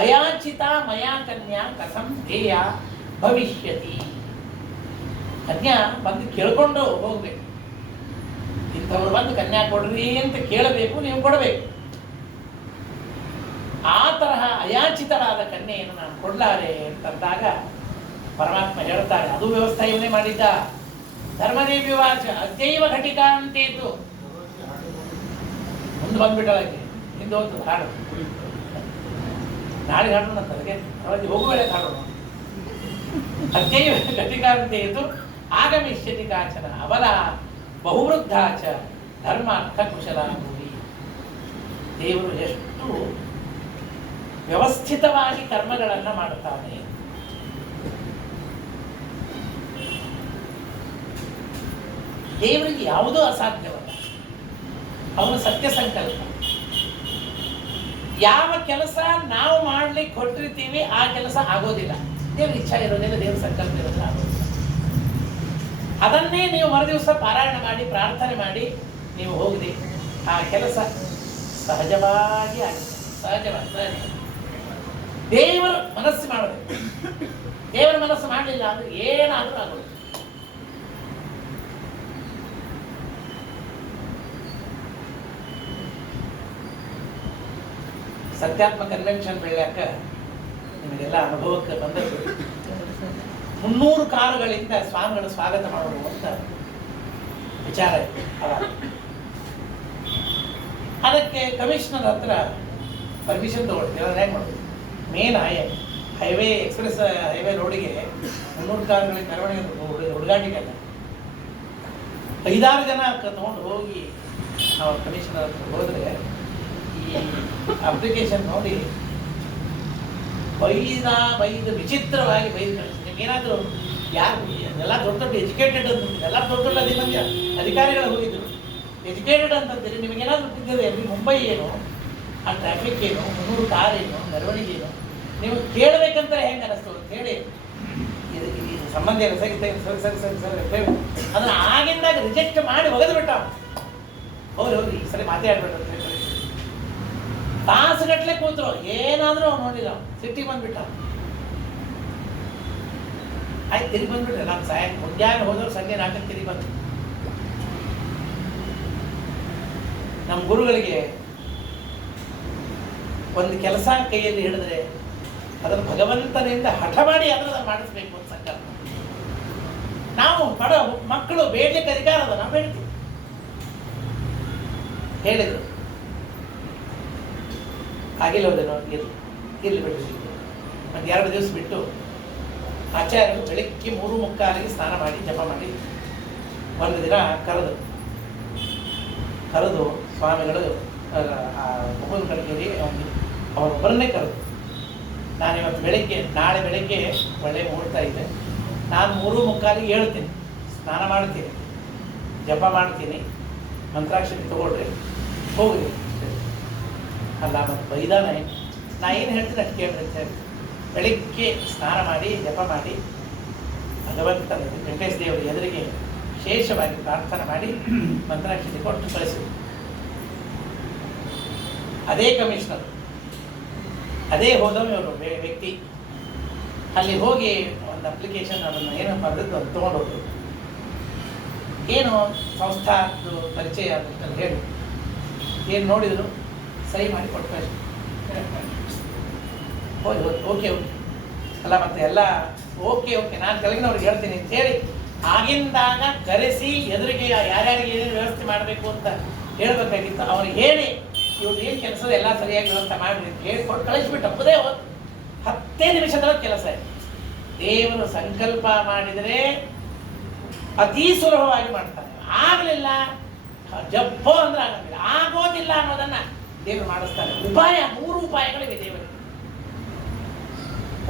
ಅಯಾಚಿತ ಮಯಾ ಕನ್ಯಾ ಕಥಂ ಧ್ಯೇಯ ಭವಿಷ್ಯತಿ. ಕನ್ಯಾ ಬಂದು ಕೇಳ್ಕೊಂಡು ಹೋಗ್ಬೇಕು. ಇಂಥವ್ರು ಬಂದು ಕನ್ಯಾ ಕೊಡ್ರಿ ಅಂತ ಕೇಳಬೇಕು, ನೀವು ಕೊಡಬೇಕು. ಆ ತರಹ ಅಯಾಚಿತರಾದ ಕನ್ಯೆಯನ್ನು ನಾನು ಕೊಡ್ಲಾರೆ ಅಂತಂದಾಗ ಪರಮಾತ್ಮ ಹೇಳ್ತಾರೆ, ಅದು ವ್ಯವಸ್ಥೆ ಇವನೇ ಮಾಡಿದ್ದ. ಧರ್ಮದೇವಿ ವಾಚ ಅದ್ಯೈವ ಘಟಿಕಾ ಅಂತೇತು. ಮುಂದೆ ಬಂದ್ಬಿಟ್ಟಳಕ್ಕೆ, ಹಿಂದೆ ಹೋಗ್ತದೆ ಹಾಡು. ನಾಳೆ ಹಾಡೋಣ ಅಂತ ಅದಕ್ಕೆ ಅವರಿಗೆ ಹೋಗುವೇಳೆ ಹಾಡೋಣ. ಅದ್ಯೈವ ಘಟಿಕಾ ಅಂತೇತು ಆಗಮಿಷ್ಯತಿ ಕಾಚನ ಅವಲ ಬಹುವೃದ್ಧಾಚ ಧರ್ಮಾರ್ಥ ಕುಶಲಾಭೂರಿ. ದೇವರು ಎಷ್ಟು ವ್ಯವಸ್ಥಿತವಾಗಿ ಕರ್ಮಗಳನ್ನು ಮಾಡುತ್ತಾನೆ. ದೇವರಿಗೆ ಯಾವುದೂ ಅಸಾಧ್ಯವಲ್ಲ. ಅವನು ಸತ್ಯ ಸಂಕಲ್ಪ. ಯಾವ ಕೆಲಸ ನಾವು ಮಾಡ್ಲಿಕ್ಕೆ ಹೊರಟಿರ್ತೀವಿ ಆ ಕೆಲಸ ಆಗೋದಿಲ್ಲ. ದೇವ್ರ ಇಚ್ಛಾ ಇರೋದಿಲ್ಲ, ದೇವ್ರ ಸಂಕಲ್ಪ ಇರೋದಿಲ್ಲ, ಆಗೋದಿಲ್ಲ. ಅದನ್ನೇ ನೀವು ಮರುದಿವಸ ಪಾರಾಯಣ ಮಾಡಿ ಪ್ರಾರ್ಥನೆ ಮಾಡಿ ನೀವು ಹೋಗದೆ ಆ ಕೆಲಸ ಸಹಜವಾಗಿ ಆಗುತ್ತೆ. ಸಹಜವಾಗಿ ದೇವರ ಮನಸ್ಸು ಮಾಡಬೇಕು. ದೇವರ ಮನಸ್ಸು ಮಾಡಲಿಲ್ಲ ಅಂದ್ರೆ ಏನಾದರೂ ಆಗೋದು. ಸತ್ಯಾತ್ಮ ಕನ್ವೆನ್ಷನ್ ಬೆಳೆಯಾಕ ನಿಮಗೆಲ್ಲ ಅನುಭವಕ್ಕೆ ಬಂದದ್ದು 300 ಕಾರುಗಳಿಂದ ಸ್ವಾಮಿಗಳ ಸ್ವಾಗತ ಮಾಡೋದು ಅಂತ ವಿಚಾರ ಇತ್ತು. ಅದಕ್ಕೆ ಕಮಿಷನರ್ ಹತ್ರ ಪರ್ಮಿಷನ್ ತಗೊಳ್ತೀವಿ. ಅದನ್ನ ಹೇಗೆ ಮಾಡೋದು? ಮೇನ್ ಹೈವೇ ಎಕ್ಸ್ಪ್ರೆಸ್ ಹೈವೇ ರೋಡಿಗೆ 300 ಕಾರುಗಳಿಗೆ ಮೆರವಣಿಗೆ ಹುಡುಗಾಟಿಗೆಲ್ಲ 5-6 ಜನ ತಗೊಂಡು ಹೋಗಿ ನಾವು ಕಮಿಷನರ್ ಹತ್ರ ಹೋದರೆ ಈ ಅಪ್ಲಿಕೇಶನ್ ನೋಡಿ ಬೈದು ವಿಚಿತ್ರವಾಗಿ ಬೈದು ಕಳಿಸ್ತೀವಿ. ನಿಮ್ಗೇನಾದರೂ ಯಾರು ಎಲ್ಲ ದೊಡ್ಡ ದೊಡ್ಡ ಎಜುಕೇಟೆಡ್ ಅಂತ ಎಲ್ಲ ದೊಡ್ಡ ದೊಡ್ಡ ಅಧಿಕಾರಿಗಳು ಹೋಗಿದ್ರು. ಎಜುಕೇಟೆಡ್ ಅಂತಂತೀರಿ, ನಿಮಗೇನಾದರೂ ಬಿದ್ದಿದೆ ಮುಂಬೈ ಏನು, ಆ ಟ್ರಾಫಿಕ್ ಏನು, 300 ಕಾರ್ ಏನು, ಮೆರವಣಿಗೆ ಏನು, ನೀವು ಕೇಳಬೇಕಂತ ಹೆಂಗೆ ಅನ್ನಿಸ್ತು ಅಂತ ಹೇಳಿ ಇದು ಸಂಬಂಧ ಇಲ್ಲ, ಸರಿ ಅದನ್ನು ಆಗಿಂದಾಗ ರಿಜೆಕ್ಟ್ ಮಾಡಿ ಒಗೆದು ಬಿಟ್ಟ. ಹೋಗ್ರಿ ಈ ಸರಿ ಮಾತಾಡ್ಬಿಟ್ಟು ಅಂತ ಹೇಳಿ ತಾಸುಗಟ್ಟಲೆ ಕೂತ್ರು, ಏನಾದರೂ ಅವ್ನು ನೋಡಿಲ್ಲ, ಸಿಟ್ಟಿಗೆ ಬಂದ್ಬಿಟ್ಟ. ಆಯ್ತು ತಿರುಗಿ ಬಂದ್ಬಿಟ್ರೆ ನಾನು ಮುಂಜಾನೆ ಹೋದವ್ರು ಸಂಜೆ 4ಕ್ಕೆ ತಿರುಗಿ ಬಂದು ನಮ್ಮ ಗುರುಗಳಿಗೆ ಒಂದು ಕೆಲಸ ಕೈಯಲ್ಲಿ ಹಿಡಿದ್ರೆ ಅದನ್ನು ಭಗವಂತನಿಂದ ಹಠ ಮಾಡಿ ಅದನ್ನು ಮಾಡಿಸ್ಬೇಕು ಅಂತ ಸಂಕಲ್ಪ. ನಾವು ಮಕ್ಕಳು ಬೇಡ್ಲಿಕ್ಕೆ ಅಧಿಕಾರ ಅದ, ನಾವು ಬೇಡ್ತೀವಿ. ಹೇಳಿದ್ರು ಆಗಿಲ್ಲ, ಹೋದೇನೋ ಇರ್ಲಿ ಬಿಟ್ಟು ಒಂದು 2 ದಿವಸ ಬಿಟ್ಟು ಆಚಾರ್ಯರು ಬೆಳಗ್ಗೆ 3:45ಗೆ ಸ್ನಾನ ಮಾಡಿ ಜಪ ಮಾಡಿ ಒಂದು ದಿನ ಕರೆದು ಸ್ವಾಮಿಗಳು ಮುಗುಂದ ಕಡೆಗೆ ಅವರೊಬ್ಬರನ್ನೇ ಕರೆದು, ನಾನಿವತ್ತು ನಾಳೆ ಬೆಳಗ್ಗೆ ಒಳ್ಳೆ ಮುಹೂರ್ತ ಇದೆ, ನಾನು 3:45ಗೆ ಹೇಳ್ತೀನಿ, ಸ್ನಾನ ಮಾಡ್ತೀನಿ, ಜಪ ಮಾಡ್ತೀನಿ, ಮಂತ್ರಾಕ್ಷರಿ ತಗೊಳ್ರಿ, ಹೋಗ್ರಿ. ಅಲ್ಲ ಮತ್ತು ಬೈದಾನ ನಾ ಏನು ಹೇಳ್ತೀನಿ ಅಷ್ಟು ಕೇಳ್ರಿ. ಬೆಳಿಗ್ಗೆ ಸ್ನಾನ ಮಾಡಿ ಜಪ ಮಾಡಿ ಭಗವಂತನ ವೆಂಕಟೇಶ ದೇವರ ಎದುರಿಗೆ ವಿಶೇಷವಾಗಿ ಪ್ರಾರ್ಥನೆ ಮಾಡಿ ಮಂತ್ರಾಕ್ಷರಿ ಕೊಟ್ಟು ಕಳಿಸಿದ್ರು. ಅದೇ ಕಮಿಷನರ್, ಅದೇ ಹೋದವ ಇವರು ವ್ಯಕ್ತಿ ಅಲ್ಲಿ ಹೋಗಿ ಒಂದು ಅಪ್ಲಿಕೇಶನ್ ಅದನ್ನು ಏನೋ ಬರೆದಿದ್ದು ಅದು ತೊಗೊಂಡೋದ್ರು. ಏನು ಸಂಸ್ಥಾದ್ದು ಪರಿಚಯ ಅಂತ ಹೇಳಿ ಏನು ನೋಡಿದ್ರು, ಸಹಿ ಮಾಡಿ ಕೊಟ್ಟು ಹೋಗಿ ಓಕೆ ಅಲ್ಲ ಮತ್ತೆ ಎಲ್ಲ ಓಕೆ ನಾನು ಕೆಳಗಿನವ್ರಿಗೆ ಹೇಳ್ತೀನಿ ಅಂತ ಹೇಳಿ ಆಗಿಂದಾಗ ಕರೆಸಿ ಎದುರಿಗೆ ಯಾರ್ಯಾರಿಗೆ ಏನೇನು ವ್ಯವಸ್ಥೆ ಮಾಡಬೇಕು ಅಂತ ಹೇಳ್ಬೇಕಾಗಿತ್ತು. ಅವ್ರಿಗೆ ಹೇಳಿ ಇವ್ರು ಏನು ಕೆಲಸದ ಎಲ್ಲ ಸರಿಯಾಗಿ ವ್ಯವಸ್ಥೆ ಮಾಡಿರಿ ಅಂತ ಹೇಳಿಕೊಟ್ಟು ಕಳಿಸ್ಬಿಟ್ಟು ಹಬ್ಬದೇ 10 ನಿಮಿಷದೊಳಗೆ ಕೆಲಸ ಇದೆ. ದೇವರು ಸಂಕಲ್ಪ ಮಾಡಿದರೆ ಅತೀ ಸುಲಭವಾಗಿ ಮಾಡ್ತಾರೆ. ಆಗಲಿಲ್ಲ ಜಪ್ಪೋ ಅಂದ್ರೆ ಆಗೋದಿಲ್ಲ, ಆಗೋದಿಲ್ಲ ಅನ್ನೋದನ್ನ ದೇವರು ಮಾಡಿಸ್ತಾನೆ. 3 ಉಪಾಯಗಳಿವೆ ದೇವರಿಗೆ.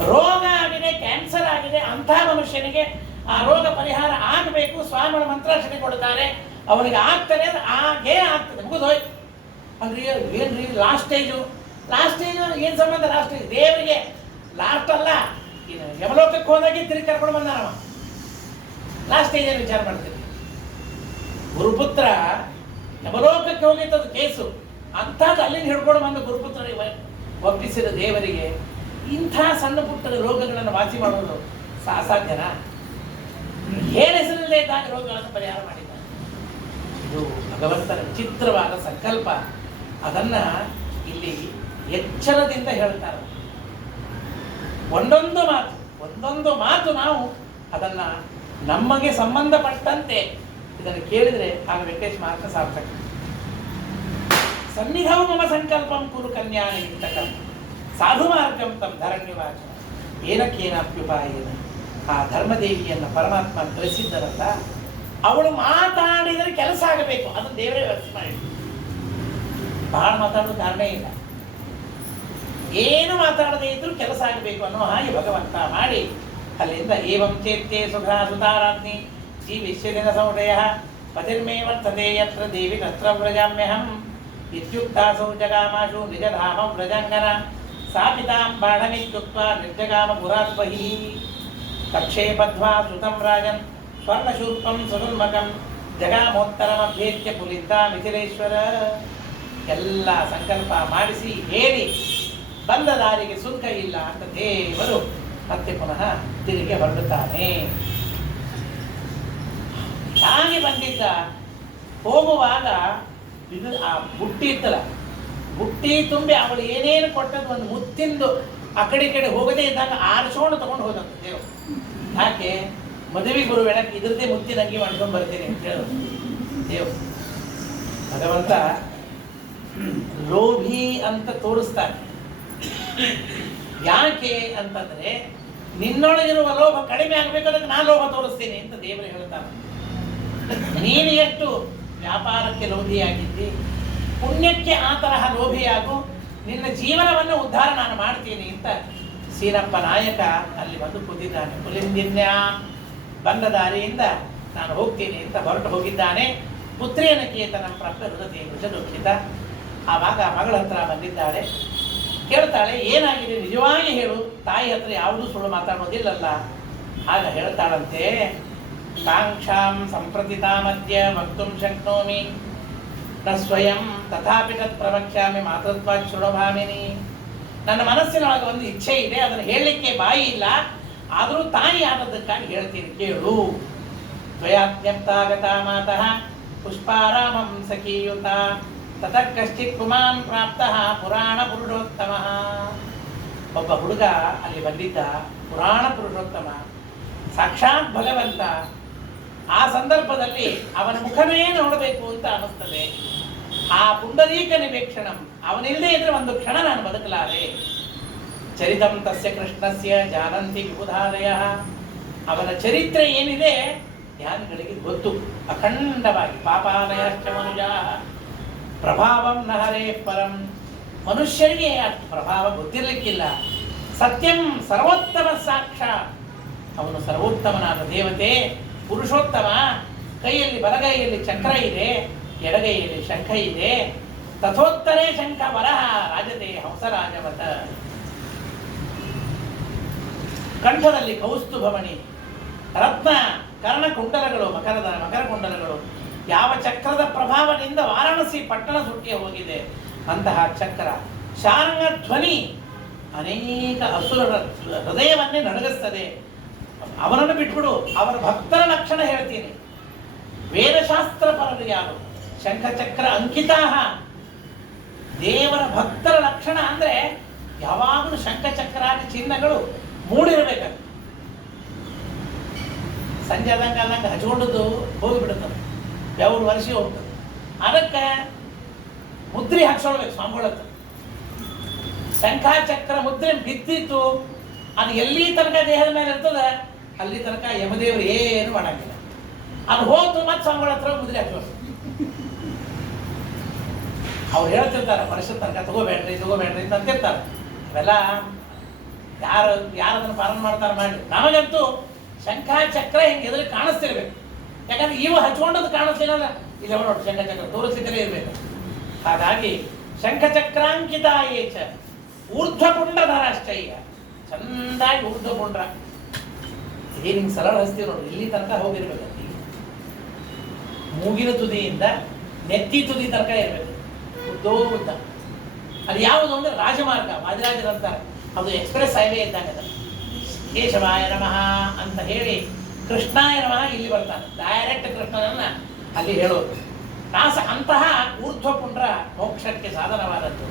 ರೋಗ ಆಗಿದೆ, ಕ್ಯಾನ್ಸರ್ ಆಗಿದೆ, ಅಂಥ ಮನುಷ್ಯನಿಗೆ ಆ ರೋಗ ಪರಿಹಾರ ಆಗಬೇಕು, ಸ್ವಾಮಿಗಳ ಮಂತ್ರಾಕ್ಷರಿ ಕೊಡ್ತಾರೆ, ಅವನಿಗೆ ಆಗ್ತಾನೆ ಅಂದ್ರೆ ಆಗೇ ಆಗ್ತದೆ, ಮುಗಿದೋಯ್. ಅಂದ್ರೆ ಏನ್ರಿ ಲಾಸ್ಟ್ ಸ್ಟೇಜು ಏನು ಸಂಬಂಧ? ಲಾಸ್ಟ್ ಸ್ಟೇಜ್ ದೇವರಿಗೆ ಲಾಸ್ಟ್ ಅಲ್ಲ, ಇನ್ನು ಯಮಲೋಕಕ್ಕೆ ಹೋದಾಗೆ ತಿರುಗಿ ಕರ್ಕೊಂಡು ಬಂದಾನವ. ಲಾಸ್ಟ್ ಸ್ಟೇಜ್ ಏನು ವಿಚಾರ ಮಾಡ್ತೀವಿ? ಗುರುಪುತ್ರ ಯಮಲೋಕಕ್ಕೆ ಹೋಗಿತ್ತದು ಕೇಸು, ಅಂಥದ್ದು ಅಲ್ಲಿಂದ ಹಿಡ್ಕೊಂಡು ಬಂದು ಗುರುಪುತ್ರರಿಗೆ ಒಪ್ಪಿಸಿದ ದೇವರಿಗೆ ಇಂಥ ಸಣ್ಣ ಪುಟ್ಟದ ರೋಗಗಳನ್ನು ವಾಸಿ ಮಾಡೋದು ಅಸಾಧ್ಯನಾ? ಏನು ಹೆಸರಲ್ಲೇ ಇದ್ದಾಗ ರೋಗಗಳನ್ನು ಪರಿಹಾರ ಮಾಡಿದ್ದಾರೆ. ಇದು ಭಗವಂತನ ವಿಚಿತ್ರವಾದ ಸಂಕಲ್ಪ. ಅದನ್ನ ಇಲ್ಲಿ ಎಚ್ಚರದಿಂದ ಹೇಳ್ತಾರೆ. ಒಂದೊಂದು ಮಾತು ನಾವು ಅದನ್ನ ನಮಗೆ ಸಂಬಂಧಪಟ್ಟಂತೆ ಇದನ್ನು ಕೇಳಿದರೆ ಆಗ ವೆಂಕಟೇಶ್ ಮಾರ್ಗ ಸಾರ್ಥಕ. ಸನ್ನಿಧೌ ಮಮ ಸಂಕಲ್ಪಂ ಕುರು ಕನ್ಯಾನಿ ಇಂತಕಂ ಸಾಧು ಮಾರ್ಗಂ ತಂ ಧರಣ್ಯವಾಚ ಏನಕ್ಕೇನಾಪ್ಯುಪಾಯೇನ. ಆ ಧರ್ಮದೇವಿಯನ್ನು ಪರಮಾತ್ಮ ಕಳಿಸಿದ್ದರಲ್ಲ, ಅವಳು ಮಾತಾಡಿದರೆ ಕೆಲಸ ಆಗಬೇಕು, ಅದು ದೇವರೇ ವ್ಯವಸ್ಥೆ ಮಾಡಿ. ಬಹಳ ಮಾತಾಡೋದು ಕಾರಣ ಇಲ್ಲ, ಏನು ಮಾತಾಡದೇ ಇದ್ರೂ ಕೆಲಸ ಆಗಬೇಕು ಅನ್ನೋ ಹಾಗೆ ಭಗವಂತ ಮಾಡಿ ಅಲ್ಲಿಂದ ಏವಂ ಚೇತ್ಯೆ ಸುಖ ಸುತಾರಾತ್ನಿ ಜೀ ವಿಶ್ವದಿನ ಸಂಶಯ ಪತಿರ್ಮೇ ವರ್ತತೆ ಯತ್ರ ದೇವಿ ತತ್ರ ವ್ರಜಾಮ್ಯಹಂ ಇತ್ಯುಕ್ತಾಸೌ ಜಗಾಮಾಶು ನಿಜಧಾಮಂ ವ್ರಜಾಂಗನ ಸಾಪಿತಾಂ ಬಾಣಮಿತ್ಯುಕ್ತ್ವಾ ನಿರ್ಜಗಾಮ ಪುರಾತ್ ಬಹಿಃ ಕಕ್ಷೇ ಬದ್ಧ್ವಾ ಸುತಂ ರಾಜನ್ ಸ್ವರ್ಣಶೂರ್ಪಂ ಸದುನ್ಮಕಂ ಜಗಾಮೋತ್ತರಮಭ್ಯೇತ್ಯ ಪುಲಿಂತಾ ಮಿಥಿಲೇಶ್ವರ. ಎಲ್ಲ ಸಂಕಲ್ಪ ಮಾಡಿಸಿ ಹೇಳಿ ಬಂದ ದಾರಿಗೆ ಸುಂಕ ಇಲ್ಲ ಅಂತ ದೇವರು ಮತ್ತೆ ಪುನಃ ತಿರುಗಿ ಹೊರಡುತ್ತಾನೆ. ಹಾಗೆ ಬಂದಿದ್ದ ಹೋಗುವಾಗ ಇದು ಆ ಬುಟ್ಟಿ ಇತ್ತಲ್ಲ, ಬುಟ್ಟಿ ತುಂಬಿ ಅವಳು ಏನೇನು ಕೊಟ್ಟದ್ದು ಒಂದು ಮುತ್ತಿಂದು ಆ ಕಡೆ ಈ ಕಡೆ ಹೋಗದೇ ಇದ್ದಾಗ ಆರಿಸೋಣ ತಗೊಂಡು ಹೋದಂತ ದೇವರು. ಯಾಕೆ ಮದುವೆ ಗುರು ಹೇಳಕ್ಕೆ ಇದ್ರದ್ದೇ ಮುತ್ತಿನ ಅಂಗಿ ಮಾಡ್ಕೊಂಡು ಬರ್ತೀನಿ ಅಂತ ಹೇಳೋದು ದೇವರು. ಭಗವಂತ ಲೋಭಿ ಅಂತ ತೋರಿಸ್ತಾನೆ. ಯಾಕೆ ಅಂತಂದ್ರೆ ನಿನ್ನೊಳಗಿರುವ ಲೋಭ ಕಡಿಮೆ ಆಗ್ಬೇಕಾದ್ರೆ ನಾ ಲೋಭ ತೋರಿಸ್ತೀನಿ ಅಂತ ದೇವರು ಹೇಳ್ತಾನೆ. ನೀನು ಎಷ್ಟು ವ್ಯಾಪಾರಕ್ಕೆ ಲೋಭಿಯಾಗಿದ್ದಿ, ಪುಣ್ಯಕ್ಕೆ ಆ ತರಹ ಲೋಭಿಯಾಗು, ನಿನ್ನ ಜೀವನವನ್ನು ಉದ್ಧಾರ ನಾನು ಮಾಡ್ತೀನಿ ಅಂತ ಸೀನಪ್ಪ ನಾಯಕ ಅಲ್ಲಿ ಬಂದು ಕೂತಿದ್ದಾನೆ. ಪುಲಿಂದಿನ್ಯಾ ಬಂದ ದಾರಿಯಿಂದ ನಾನು ಹೋಗ್ತೀನಿ ಅಂತ ಹೊರಟು ಹೋಗಿದ್ದಾನೆ. ಪುತ್ರಿಯನ ಕೇತನ ಪ್ರಾಪ್ತ ಹೃದಯ ವೃಷ ದುಃಖಿತ. ಆವಾಗ ಮಗಳ ಹತ್ರ ಬಂದಿದ್ದಾಳೆ. ಕೇಳ್ತಾಳೆ, ಏನಾಗಿದೆ ನಿಜವಾಗಿ ಹೇಳು, ತಾಯಿ ಹತ್ರ ಯಾವುದೂ ಸುಳ್ಳು ಮಾತಾಡೋದಿಲ್ಲಲ್ಲ. ಆಗ ಹೇಳ್ತಾಳಂತೆ, ಕಾಂಕ್ಷಾಂ ಸಂಪ್ರತಿತಾ ಮಧ್ಯ ವಕ್ತುಂ ಶಕ್ನೋಮಿ ನ ಸ್ವಯಂ ತಥಾಪಿ ತತ್ ಪ್ರವಕ್ಷ್ಯಾಮಿ ಮಾತೃತ್ವಾತ್ ಶೃಣೋಭಾಮಿನಿ. ನನ್ನ ಮನಸ್ಸಿನೊಳಗೆ ಒಂದು ಇಚ್ಛೆ ಇದೆ, ಅದನ್ನು ಹೇಳಲಿಕ್ಕೆ ಬಾಯಿ ಇಲ್ಲ, ಆದರೂ ತಾಯಿ ಆದದ್ದಕ್ಕಾಗಿ ಹೇಳ್ತೀನಿ ಕೇಳು. ತ್ವಯಾತ್ಯಪ್ತಾಗತಾ ಮಾತಃ ಪುಷ್ಪಾರಾಮಂ ಸಖೀಯುತ ತತಃ ಕಶ್ಚಿತ್ ಪುಮಾನ್ ಪ್ರಾಪ್ತಃ ಪುರಾಣ ಪುರುಷೋತ್ತಮ. ಒಬ್ಬ ಹುಡುಗ ಅಲ್ಲಿ ಬಂದಿದ್ದ, ಪುರಾಣ ಪುರುಷೋತ್ತಮ ಸಾಕ್ಷಾತ್ ಭಗವಂತ. ಆ ಸಂದರ್ಭದಲ್ಲಿ ಅವನ ಮುಖವೇ ನೋಡಬೇಕು ಅಂತ ಅನಿಸ್ತದೆ. ಆ ಪುಂಡರೀಕ ನಿವೇಕ್ಷಣಂ, ಅವನಿಲ್ಲದೆ ಇದ್ರೆ ಒಂದು ಕ್ಷಣ ನಾನು ಬದುಕಲಾರೆ. ಚರಿತಂ ತಸ್ಯ ಕೃಷ್ಣಸ್ಯ ಜಾನಂತಿ ವಿಬುಧಾದಯ. ಅವನ ಚರಿತ್ರೆ ಏನಿದೆ ಜ್ಞಾನಿಗಳಿಗೆ ಗೊತ್ತು ಅಖಂಡವಾಗಿ. ಪಾಪಾಲಯಶ್ಚ ಮನುಜಾ ಪ್ರಭಾವಂ ನ ಹರೇ ಪರಂ. ಮನುಷ್ಯರಿಗೆ ಅಷ್ಟು ಪ್ರಭಾವ ಗೊತ್ತಿರಲಿಕ್ಕಿಲ್ಲ. ಸತ್ಯಂ ಸರ್ವೋತ್ತಮ ಸಾಕ್ಷಾತ್, ಅವನು ಸರ್ವೋತ್ತಮನಾದ ದೇವತೆ, ಪುರುಷೋತ್ತಮ. ಕೈಯಲ್ಲಿ ಬಲಗೈಯಲ್ಲಿ ಚಕ್ರ ಇದೆ, ಎಡಗೈಯಲ್ಲಿ ಶಂಖ ಇದೆ. ತಥೋತ್ತರೇ ಶಂಖ ವರಹ ರಾಜತೆ ಹಂಸರಾಜವತ. ಕಂಠದಲ್ಲಿ ಕೌಸ್ತುಭಮಣಿ, ರತ್ನ ಕರ್ಣಕುಂಡಲಗಳು, ಮಕರ ಕುಂಡಲಗಳು. ಯಾವ ಚಕ್ರದ ಪ್ರಭಾವದಿಂದ ವಾರಾಣಸಿ ಪಟ್ಟಣ ಸುಟ್ಟಿ ಹೋಗಿದೆ ಅಂತಹ ಚಕ್ರ. ಶಾರ್ಂಗ ಧ್ವನಿ ಅನೇಕ ಅಸುರರ ಹೃದಯವನ್ನೇ ನಡಗಿಸ್ತದೆ. ಅವನನ್ನು ಬಿಟ್ಬಿಡು, ಅವರ ಭಕ್ತರ ಲಕ್ಷಣ ಹೇಳ್ತೀನಿ. ವೇದಶಾಸ್ತ್ರ ಪರರು ಯಾರು? ಶಂಖಚಕ್ರ ಅಂಕಿತಾಹ. ದೇವರ ಭಕ್ತರ ಲಕ್ಷಣ ಅಂದ್ರೆ ಯಾವಾಗಲೂ ಶಂಖಚಕ್ರಾದಿ ಚಿಹ್ನಗಳು ಮೂಡಿರಬೇಕಂತ. ಸಂಜೆ ಆದಂಗೆ ಹಚ್ಕೊಂಡದ್ದು ಹೋಗಿಬಿಡುತ್ತದೆ, ಬೆವರು ವರ್ಷಿ ಹೋಗ್ತದೆ. ಅದಕ್ಕೆ ಮುದ್ರೆ ಹಾಕ್ಸ್ಕೊಳ್ಬೇಕು ಸ್ವಾಮಿಗಳತ್ತ. ಶಂಖಚಕ್ರ ಮುದ್ರೆ ಬಿದ್ದಿತ್ತು, ಅದು ಎಲ್ಲಿ ತನಕ ದೇಹದ ಮೇಲೆ ಇರ್ತದೆ ಅಲ್ಲಿ ತನಕ ಯಮದೇವರು ಏನು ಮಾಡಂಗಿಲ್ಲ. ಅದು ಹೋತು ಮತ್ತೆ ಸ್ವಾಮಿಗಳ ಹತ್ರ ಮುದ್ರೆ ಹಾಕ್ಸ್ಕೊಳ್ಬೇಕು. ಅವ್ರು ಹೇಳ್ತಿರ್ತಾರೆ ವರ್ಷದ ತನಕ ತಗೋಬೇಡ್ರಿ ಅಂತ ಅಂತಿರ್ತಾರೆ. ಅವೆಲ್ಲ ಯಾರದನ್ನು ಪಾಲನೆ ಮಾಡ್ತಾರೆ ಮಾಡಿ. ನಮಗಂತೂ ಶಂಖಚಕ್ರ ಹಿಂಗೆ ಎದುರು ಕಾಣಿಸ್ತಿರ್ಬೇಕು. ಯಾಕಂದ್ರೆ ಇವು ಹಚ್ಕೊಂಡದ್ದು ಕಾಣಿಸ್ಲಿಲ್ಲ, ಇಲ್ಲ ನೋಡಿ ಶಂಖಚಕ್ರ ತೋರಿಸ್ಲಿಕ್ಕೇ ಇರಬೇಕು. ಹಾಗಾಗಿ ಶಂಖಚಕ್ರಾಂಕಿತ ಏಚ ಊರ್ಧ್ವಪುಂಡ್ರಧರಾಶ್ಚಯ್ಯ. ಚಂದಾಗಿ ಊರ್ಧ್ವಪುಂಡ್ರ ಇದೇ ನಿಂಗೆ ಸರಳ ಹಚ್ತೀವಿ ನೋಡಿ, ಇಲ್ಲಿ ತನಕ ಹೋಗಿರ್ಬೇಕಂತ. ಮೂಗಿನ ತುದಿಯಿಂದ ನೆತ್ತಿ ತುದಿ ತನಕ ಇರಬೇಕು, ಉದ್ದೋ ಉದ್ದ. ಅದು ಯಾವುದು ಅಂದ್ರೆ ರಾಜಮಾರ್ಗ, ವಾದಿರಾಜರಂತಾರೆ. ಅದು ಎಕ್ಸ್ಪ್ರೆಸ್ ಹೈವೇ ಇದ್ದಾಗ ಕೇಶವಾಯ ನಮಃ ಅಂತ ಹೇಳಿ ಕೃಷ್ಣಾಯ ನಮಃ ಇಲ್ಲಿ ಬರ್ತಾನೆ. ಡೈರೆಕ್ಟ್ ಕೃಷ್ಣನನ್ನ ಅಲ್ಲಿ ಹೇಳೋದು. ಅಂತಹ ಊರ್ಧ್ವಪುಂಡ್ರ ಮೋಕ್ಷಕ್ಕೆ ಸಾಧನವಾದದ್ದು.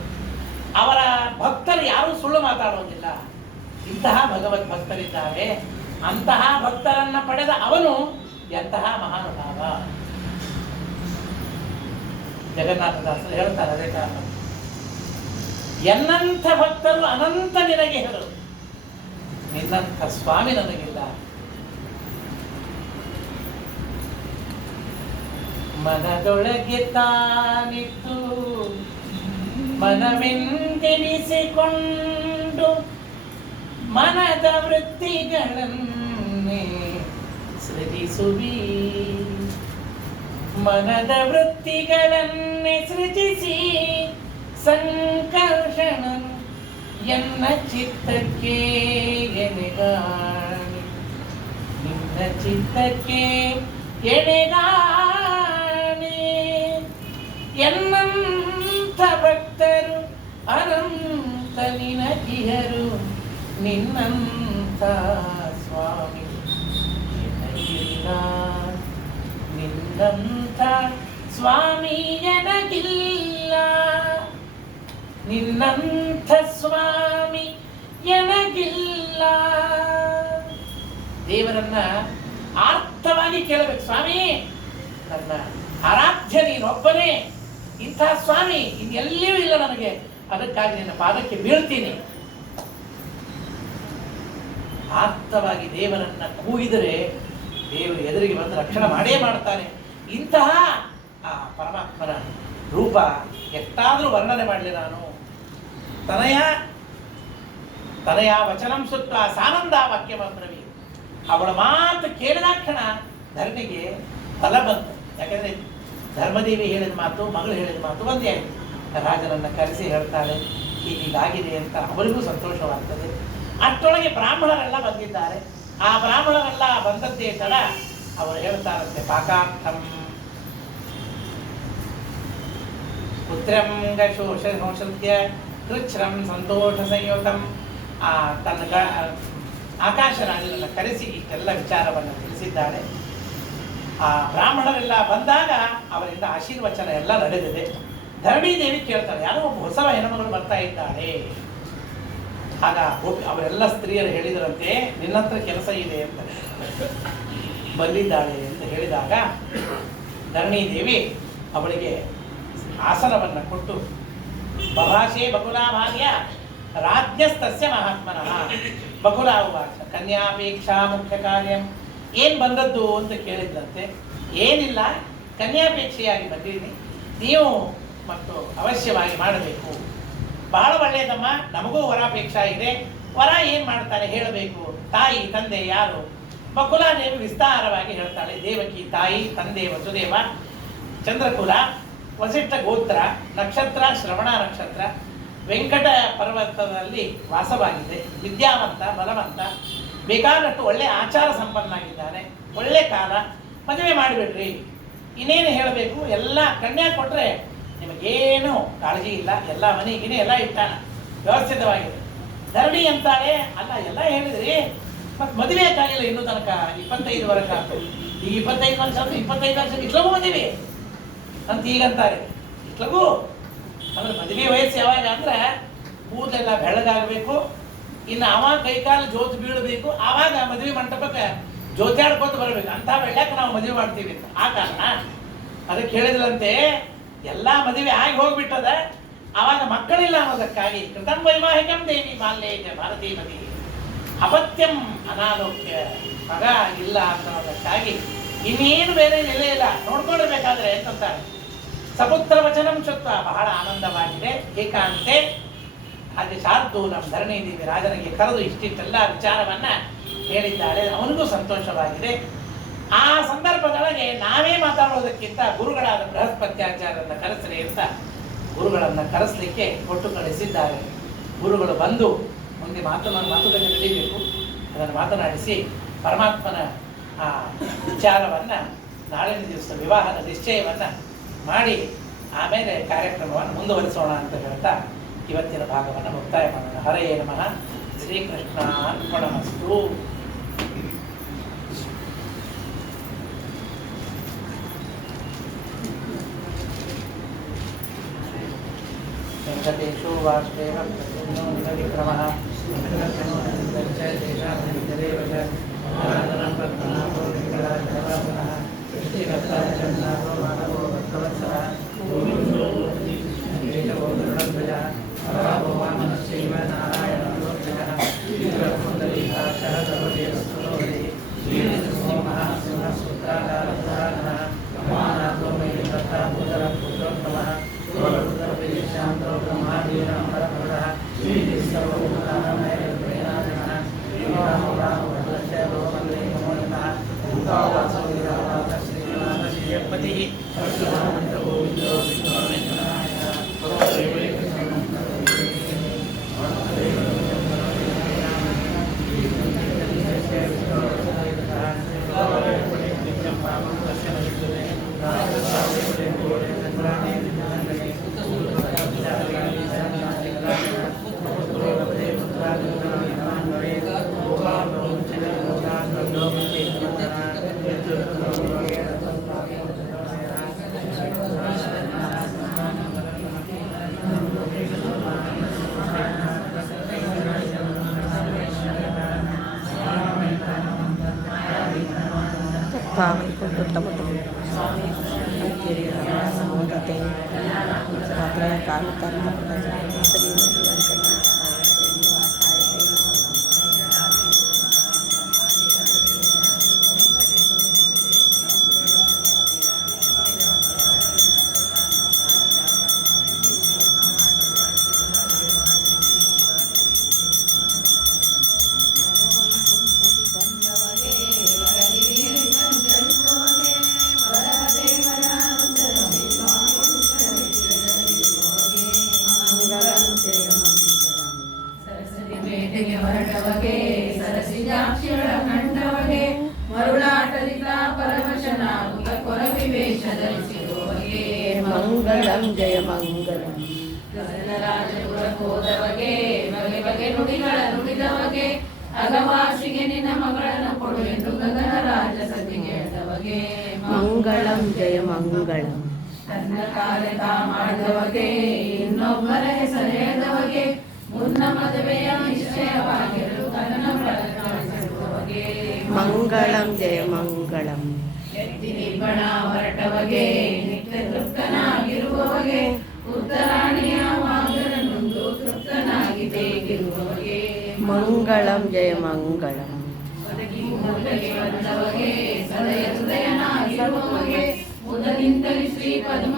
ಅವರ ಭಕ್ತರು ಯಾರೂ ಸುಳ್ಳು ಮಾತಾಡೋದಿಲ್ಲ. ಇಂತಹ ಭಗವದ್ ಭಕ್ತರಿದ್ದಾರೆ. ಅಂತಹ ಭಕ್ತರನ್ನ ಪಡೆದ ಅವನು ಎಂತಹ ಮಹಾನುಭಾವ. ಜಗನ್ನಾಥದಾಸರು ಹೇಳ್ತಾರೆ ಅದೇ ಕಾರಣ. ಎನ್ನಂಥ ಭಕ್ತರು ಅನಂತ ನಿನಗೆ ಹೇಳು, ನಿನ್ನಂಥ ಸ್ವಾಮಿ ನನಗಿಲ್ಲ. ಮನದೊಳಗೆ ತಾನಿತ್ತು ಮನವೆಂದೆನಿಸಿಕೊಂಡು ಮನದ ವೃತ್ತಿಗಳನ್ನೇ ಸೃಜಿಸುವಿ. ಮನದ ವೃತ್ತಿಗಳನ್ನೇ ಸೃಜಿಸಿ ಸಂಕರ್ಷಣ ಎನ್ನ ಚಿತ್ತಕ್ಕೆ ಎಣೆಗಾಣಿ, ನಿನ್ನ ಚಿತ್ತಕ್ಕೆ ಎಣೆಗಾಣಿ. ಎನ್ನಂಥ ಭಕ್ತರು ಅನಂತ ನಿನಗಿಹರು, ನಿನ್ನಂಥ ಸ್ವಾಮಿ ಎನಗಿಲ್ಲ, ನಿನ್ನಂಥ ಸ್ವಾಮಿ ಎನಗಿಲ್ಲ, ನಿನ್ನಂಥ ಸ್ವಾಮಿ ಎನಗಿಲ್ಲ. ದೇವರನ್ನ ಆರ್ಥವಾಗಿ ಕೇಳಬೇಕು. ಸ್ವಾಮಿ, ನನ್ನ ಆರಾಧ್ಯ ನೀನೊಬ್ಬನೇ, ಇಂಥ ಸ್ವಾಮಿ ಇನ್ನೆಲ್ಲಿಯೂ ಇಲ್ಲ ನನಗೆ, ಅದಕ್ಕಾಗಿ ನಿನ್ನ ಪಾದಕ್ಕೆ ಬೀಳ್ತೀನಿ. ಆರ್ಥವಾಗಿ ದೇವರನ್ನ ಕೂಗಿದರೆ ದೇವರು ಎದುರಿಗೆ ಬಂದು ರಕ್ಷಣೆ ಮಾಡೇ ಮಾಡ್ತಾನೆ. ಇಂತಹ ಆ ಪರಮಾತ್ಮನ ರೂಪ ಎಷ್ಟಾದರೂ ವರ್ಣನೆ ಮಾಡಲಿ ನಾನು. ತನಯ ತನಯ ವಚನಂ ಸುತ್ತ ಸಾನಂದ ವಾಕ್ಯಮಬ್ರವಿ. ಅವಳ ಮಾತು ಕೇಳಿದಾಕ್ಷಣ ಧರಣಿಗೆ ಫಲ ಬಂತು. ಯಾಕೆಂದರೆ ಧರ್ಮದೇವಿ ಹೇಳಿದ ಮಾತು, ಮಗಳು ಹೇಳಿದ ಮಾತು ಒಂದೇ ಆಯಿತು. ರಾಜನನ್ನು ಕರೆಸಿ ಹೇಳ್ತಾಳೆ ಹೀಗಾಗಿದೆ ಅಂತ, ಅವರಿಗೂ ಸಂತೋಷವಾಗ್ತದೆ. ಅಷ್ಟೊಳಗೆ ಬ್ರಾಹ್ಮಣರೆಲ್ಲ ಬಂದಿದ್ದಾರೆ. ಆ ಬ್ರಾಹ್ಮಣರೆಲ್ಲ ಬಂದದ್ದೇ ತಡ ಅವರು ಹೇಳ್ತಾರಂತೆ, ಪಾಕಾರ್ಥಂ ಪುತ್ರಂ ಶೋಷಲ್ಯ ಕೃಚ್ಛ್ರಂ ಸಂತೋಷ ಸಂಯುತಂ. ತನ್ನ ಆಕಾಶ ರಾಜನನ್ನು ಕರೆಸಿ ಇಷ್ಟೆಲ್ಲ ವಿಚಾರವನ್ನು ತಿಳಿಸಿದ್ದಾಳೆ. ಆ ಬ್ರಾಹ್ಮಣರೆಲ್ಲ ಬಂದಾಗ ಅವರಿಂದ ಆಶೀರ್ವಚನ ಎಲ್ಲ ನಡೆದಿದೆ. ಧರಣಿ ದೇವಿ ಕೇಳ್ತಾಳೆ, ಯಾರೋ ಒಬ್ಬ ಹೊಸ ಹೆಣ್ಣುಮಗಳು ಬರ್ತಾ ಇದ್ದಾಳೆ. ಆಗ ಅವರೆಲ್ಲ ಸ್ತ್ರೀಯರು ಹೇಳಿದರಂತೆ, ನಿನ್ನ ಹತ್ರ ಕೆಲಸ ಇದೆ ಅಂತ ಬಂದಿದ್ದಾಳೆ ಅಂತ ಹೇಳಿದಾಗ ಧರಣಿ ದೇವಿ ಅವಳಿಗೆ ಆಸನವನ್ನು ಕೊಟ್ಟು, ಬಭಾಷೆ ಬಕುಲಾಭಾರ್ಯ ರಾಜ್ಯಸ್ತಸ್ಯ ಮಹಾತ್ಮನಃ. ಬಕುಲ ಉವಾಚ ಕನ್ಯಾಪೇಕ್ಷಾ ಮುಖ್ಯ ಕಾರ್ಯಂ. ಏನು ಬಂದದ್ದು ಅಂತ ಕೇಳಿದ್ದಂತೆ. ಏನಿಲ್ಲ, ಕನ್ಯಾಪೇಕ್ಷೆಯಾಗಿ ಬಂದಿದ್ದೀನಿ, ನೀವು ಮತ್ತು ಅವಶ್ಯವಾಗಿ ಮಾಡಬೇಕು. ಬಹಳ ಒಳ್ಳೆಯದಮ್ಮ, ನಮಗೂ ವರಾಪೇಕ್ಷಾ ಇದೆ. ವರ ಏನು ಮಾಡ್ತಾರೆ ಹೇಳಬೇಕು. ತಾಯಿ ತಂದೆ ಯಾರು? ಬಕುಲಾದೇವಿ ವಿಸ್ತಾರವಾಗಿ ಹೇಳ್ತಾಳೆ. ದೇವಕಿ ತಾಯಿ, ತಂದೆ ವಸುದೇವ, ಚಂದ್ರಕುಲ, ವಸಿಷ್ಠ ಗೋತ್ರ, ನಕ್ಷತ್ರ ಶ್ರವಣ ನಕ್ಷತ್ರ, ವೆಂಕಟ ಪರ್ವತದಲ್ಲಿ ವಾಸವಾಗಿದೆ. ವಿದ್ಯಾವಂತ, ಬಲವಂತ, ಬೇಕಾದಷ್ಟು ಒಳ್ಳೆ ಆಚಾರ ಸಂಪನ್ನಾಗಿದ್ದಾನೆ. ಒಳ್ಳೆ ಕಾಲ, ಮದುವೆ ಮಾಡಿಬಿಡ್ರಿ. ಇನ್ನೇನು ಹೇಳಬೇಕು, ಎಲ್ಲ ಕನ್ಯಾ ಕೊಟ್ಟರೆ ನಿಮಗೇನು ಕಾಳಜಿ ಇಲ್ಲ. ಎಲ್ಲ ಮನೆಗಿನೇ ಎಲ್ಲ ಇಟ್ಟಾನ, ವ್ಯವಸ್ಥಿತವಾಗಿದೆ. ಧರಣಿ ಅಂತಾಳೆ, ಅಲ್ಲ ಎಲ್ಲ ಹೇಳಿದ್ರಿ, ಮತ್ತು ಮದುವೆ ಆಗಿಲ್ಲ ಇನ್ನೂ ತನಕ. 25 ವರ್ಷ ಆಯ್ತು. ಈಗ 25 ವರ್ಷ ಆಯ್ತು, 25 ವರ್ಷ ಇಟ್ಲಗೂ ಮದುವೆ ಅಂತ ಈಗಂತಾರೆ. ಇಟ್ಲಗೂ ಅಂದ್ರೆ ಮದುವೆ ವಯಸ್ಸು ಯಾವಾಗ ಅಂದ್ರೆ ಕೂದಲೆಲ್ಲ ಬೆಳ್ಳಗಾಗಬೇಕು, ಇನ್ನು ಅವಾಗ ಕೈಕಾಲು ಜೋತು ಬೀಳಬೇಕು, ಆವಾಗ ಮದುವೆ ಮಂಟಪಕ್ಕೆ ಜೋತಾಡ್ಕೊತ ಬರಬೇಕು. ಅಂತ ಬೆಳ್ಳಕ್ಕೆ ನಾವು ಮದುವೆ ಮಾಡ್ತೀವಿ ಅಂತ. ಆ ಕಾರಣ ಅದಕ್ಕೆ ಹೇಳಿದ್ರಂತೆ, ಎಲ್ಲ ಮದುವೆ ಆಗಿ ಹೋಗ್ಬಿಟ್ಟದ, ಆವಾಗ ಮಕ್ಕಳಿಲ್ಲ ಅನ್ನೋದಕ್ಕಾಗಿ ಕೃತಂ ವೈವಾಹಿಕಂ ದೇವಿ ಬಾಲ್ಯೇಜ ಭಾರತೀ ಮತಿ ಅಪತ್ಯಂ ಅನಾರೋಗ್ಯ, ಮಗ ಇಲ್ಲ ಅನ್ನೋದಕ್ಕಾಗಿ ಇನ್ನೇನು ಬೇರೆ ನೆಲೆ ಇಲ್ಲ, ನೋಡ್ಕೊಂಡಿರ್ಬೇಕಾದ್ರೆ ಅಂತಂತಾರೆ. ಸಪುತ್ರ ವಚನಂ ಶುತ್ವ, ಬಹಳ ಆನಂದವಾಗಿದೆ. ಏಕಾಂತೆ ಹಾಗೆ ಶಾರ್ದೂಲಂ, ಧರಣಿ ದೇವಿ ರಾಜನಿಗೆ ಕರೆದು ಇಷ್ಟಿಷ್ಟೆಲ್ಲ ವಿಚಾರವನ್ನ ಹೇಳಿದ್ದಾರೆ. ಅವನಿಗೂ ಸಂತೋಷವಾಗಿದೆ. ಆ ಸಂದರ್ಭದೊಳಗೆ ನಾವೇ ಮಾತಾಡೋದಕ್ಕಿಂತ ಗುರುಗಳಾದ ಬೃಹಸ್ಪತ್ಯಾಚಾರ್ಯರನ್ನ ಕರೆಸಲಿ ಅಂತ ಗುರುಗಳನ್ನು ಕರೆಸಲಿಕ್ಕೆ ಕೊಟ್ಟು ಕಳಿಸಿದ್ದಾರೆ. ಗುರುಗಳು ಬಂದು ಮುಂದೆ ಮಾತುಕತೆ ನಡೀಬೇಕು. ಅದನ್ನು ಮಾತನಾಡಿಸಿ ಪರಮಾತ್ಮನ ಆ ವಿಚಾರವನ್ನು ನಾಳಿನ ದಿವಸ ವಿವಾಹದ ನಿಶ್ಚಯವನ್ನು ಮಾಡಿ ಆಮೇಲೆ ಕಾರ್ಯಕ್ರಮವನ್ನು ಮುಂದುವರಿಸೋಣ ಅಂತ ಹೇಳ್ತಾ ಇವತ್ತಿನ ಭಾಗವನ್ನು ಮುಕ್ತಾಯ ಮಾಡೋಣ. ಹರಯೇ ನಮಃ. ಶ್ರೀಕೃಷ್ಣ ಅರ್ಪಣಮಸ್ತು. ವೆಂಕಟೇಶೋ ವಾಸುದೇವ ವಿಕ್ರಮಃ ವೈಕುಂಠೋತ್ತಮ ಸಮೋದತೆ ರಾತ್ರ ಕಾಲ ಬೇಟೆಗೆ ಹೊರಟವಗೆ ಸರಸಿಜಾಕ್ಷಿಗಳ ಕಂಡವಗೆ ಮರುಳಾಟದಿಂದ ಪರವಶನಾಗುತ್ತ ಕೊರವಿವೇಷ ಧರಿಸಿರುವಗೆ ಮಂಗಳಂ ಜಯ ಮಂಗಳಂ ರಾಜಪುರ ಹೋದವಗೆ ಬಗೆ ಬಗೆ ನುಡಿಗಳ ನುಡಿದವಗೆ ಅಗವಾಸಿಗೆ ನಿನ್ನ ಮಗಳನ್ನು ಕೊಡು ಎಂದು ಗಗನ ರಾಜ ಸತಿಗೆ ಎಳೆದವಗೆ ಮಂಗಳಂ ಜಯ ಮಂಗಳಂ ತನ್ನ ಕಾರ್ಯ ತಾ ಮಾಡಿದವಗೆ ಇನ್ನೊಬ್ಬರ ಹೆಸರೆಳೆದವಗೆ ಮುನ್ನ ಮದುವೆಯ ನಿಶ್ಚಯವಾಗಿರಲು ತನ್ನ ಬಳಕೆ ಮಂಗಳಂ ಜಯ ಮಂಗಳಂ ಎತ್ತಿ ನಿಲ್ಬಣ ಹೊರಟವಗೆ ನಿತ್ಯ ತೃಪ್ತನಾಗಿರುವವಗೆ ಉತ್ತರಾಣಿಯ ವಾಗರನುಂದು ತೃಪ್ತನಾಗಿ ಬೇಗಿರುವವಗೆ ಮಂಗಳಂ ಜಯ ಮಂಗಳಂ ಒದಗಿ ಮೂಲಗೆ ಬಂದವಗೆ ಸದಯ ಹೃದಯನಾಗಿರುವವಗೆ ಮುದದಿಂದಲೇ ಶ್ರೀ ಪದ್ಮ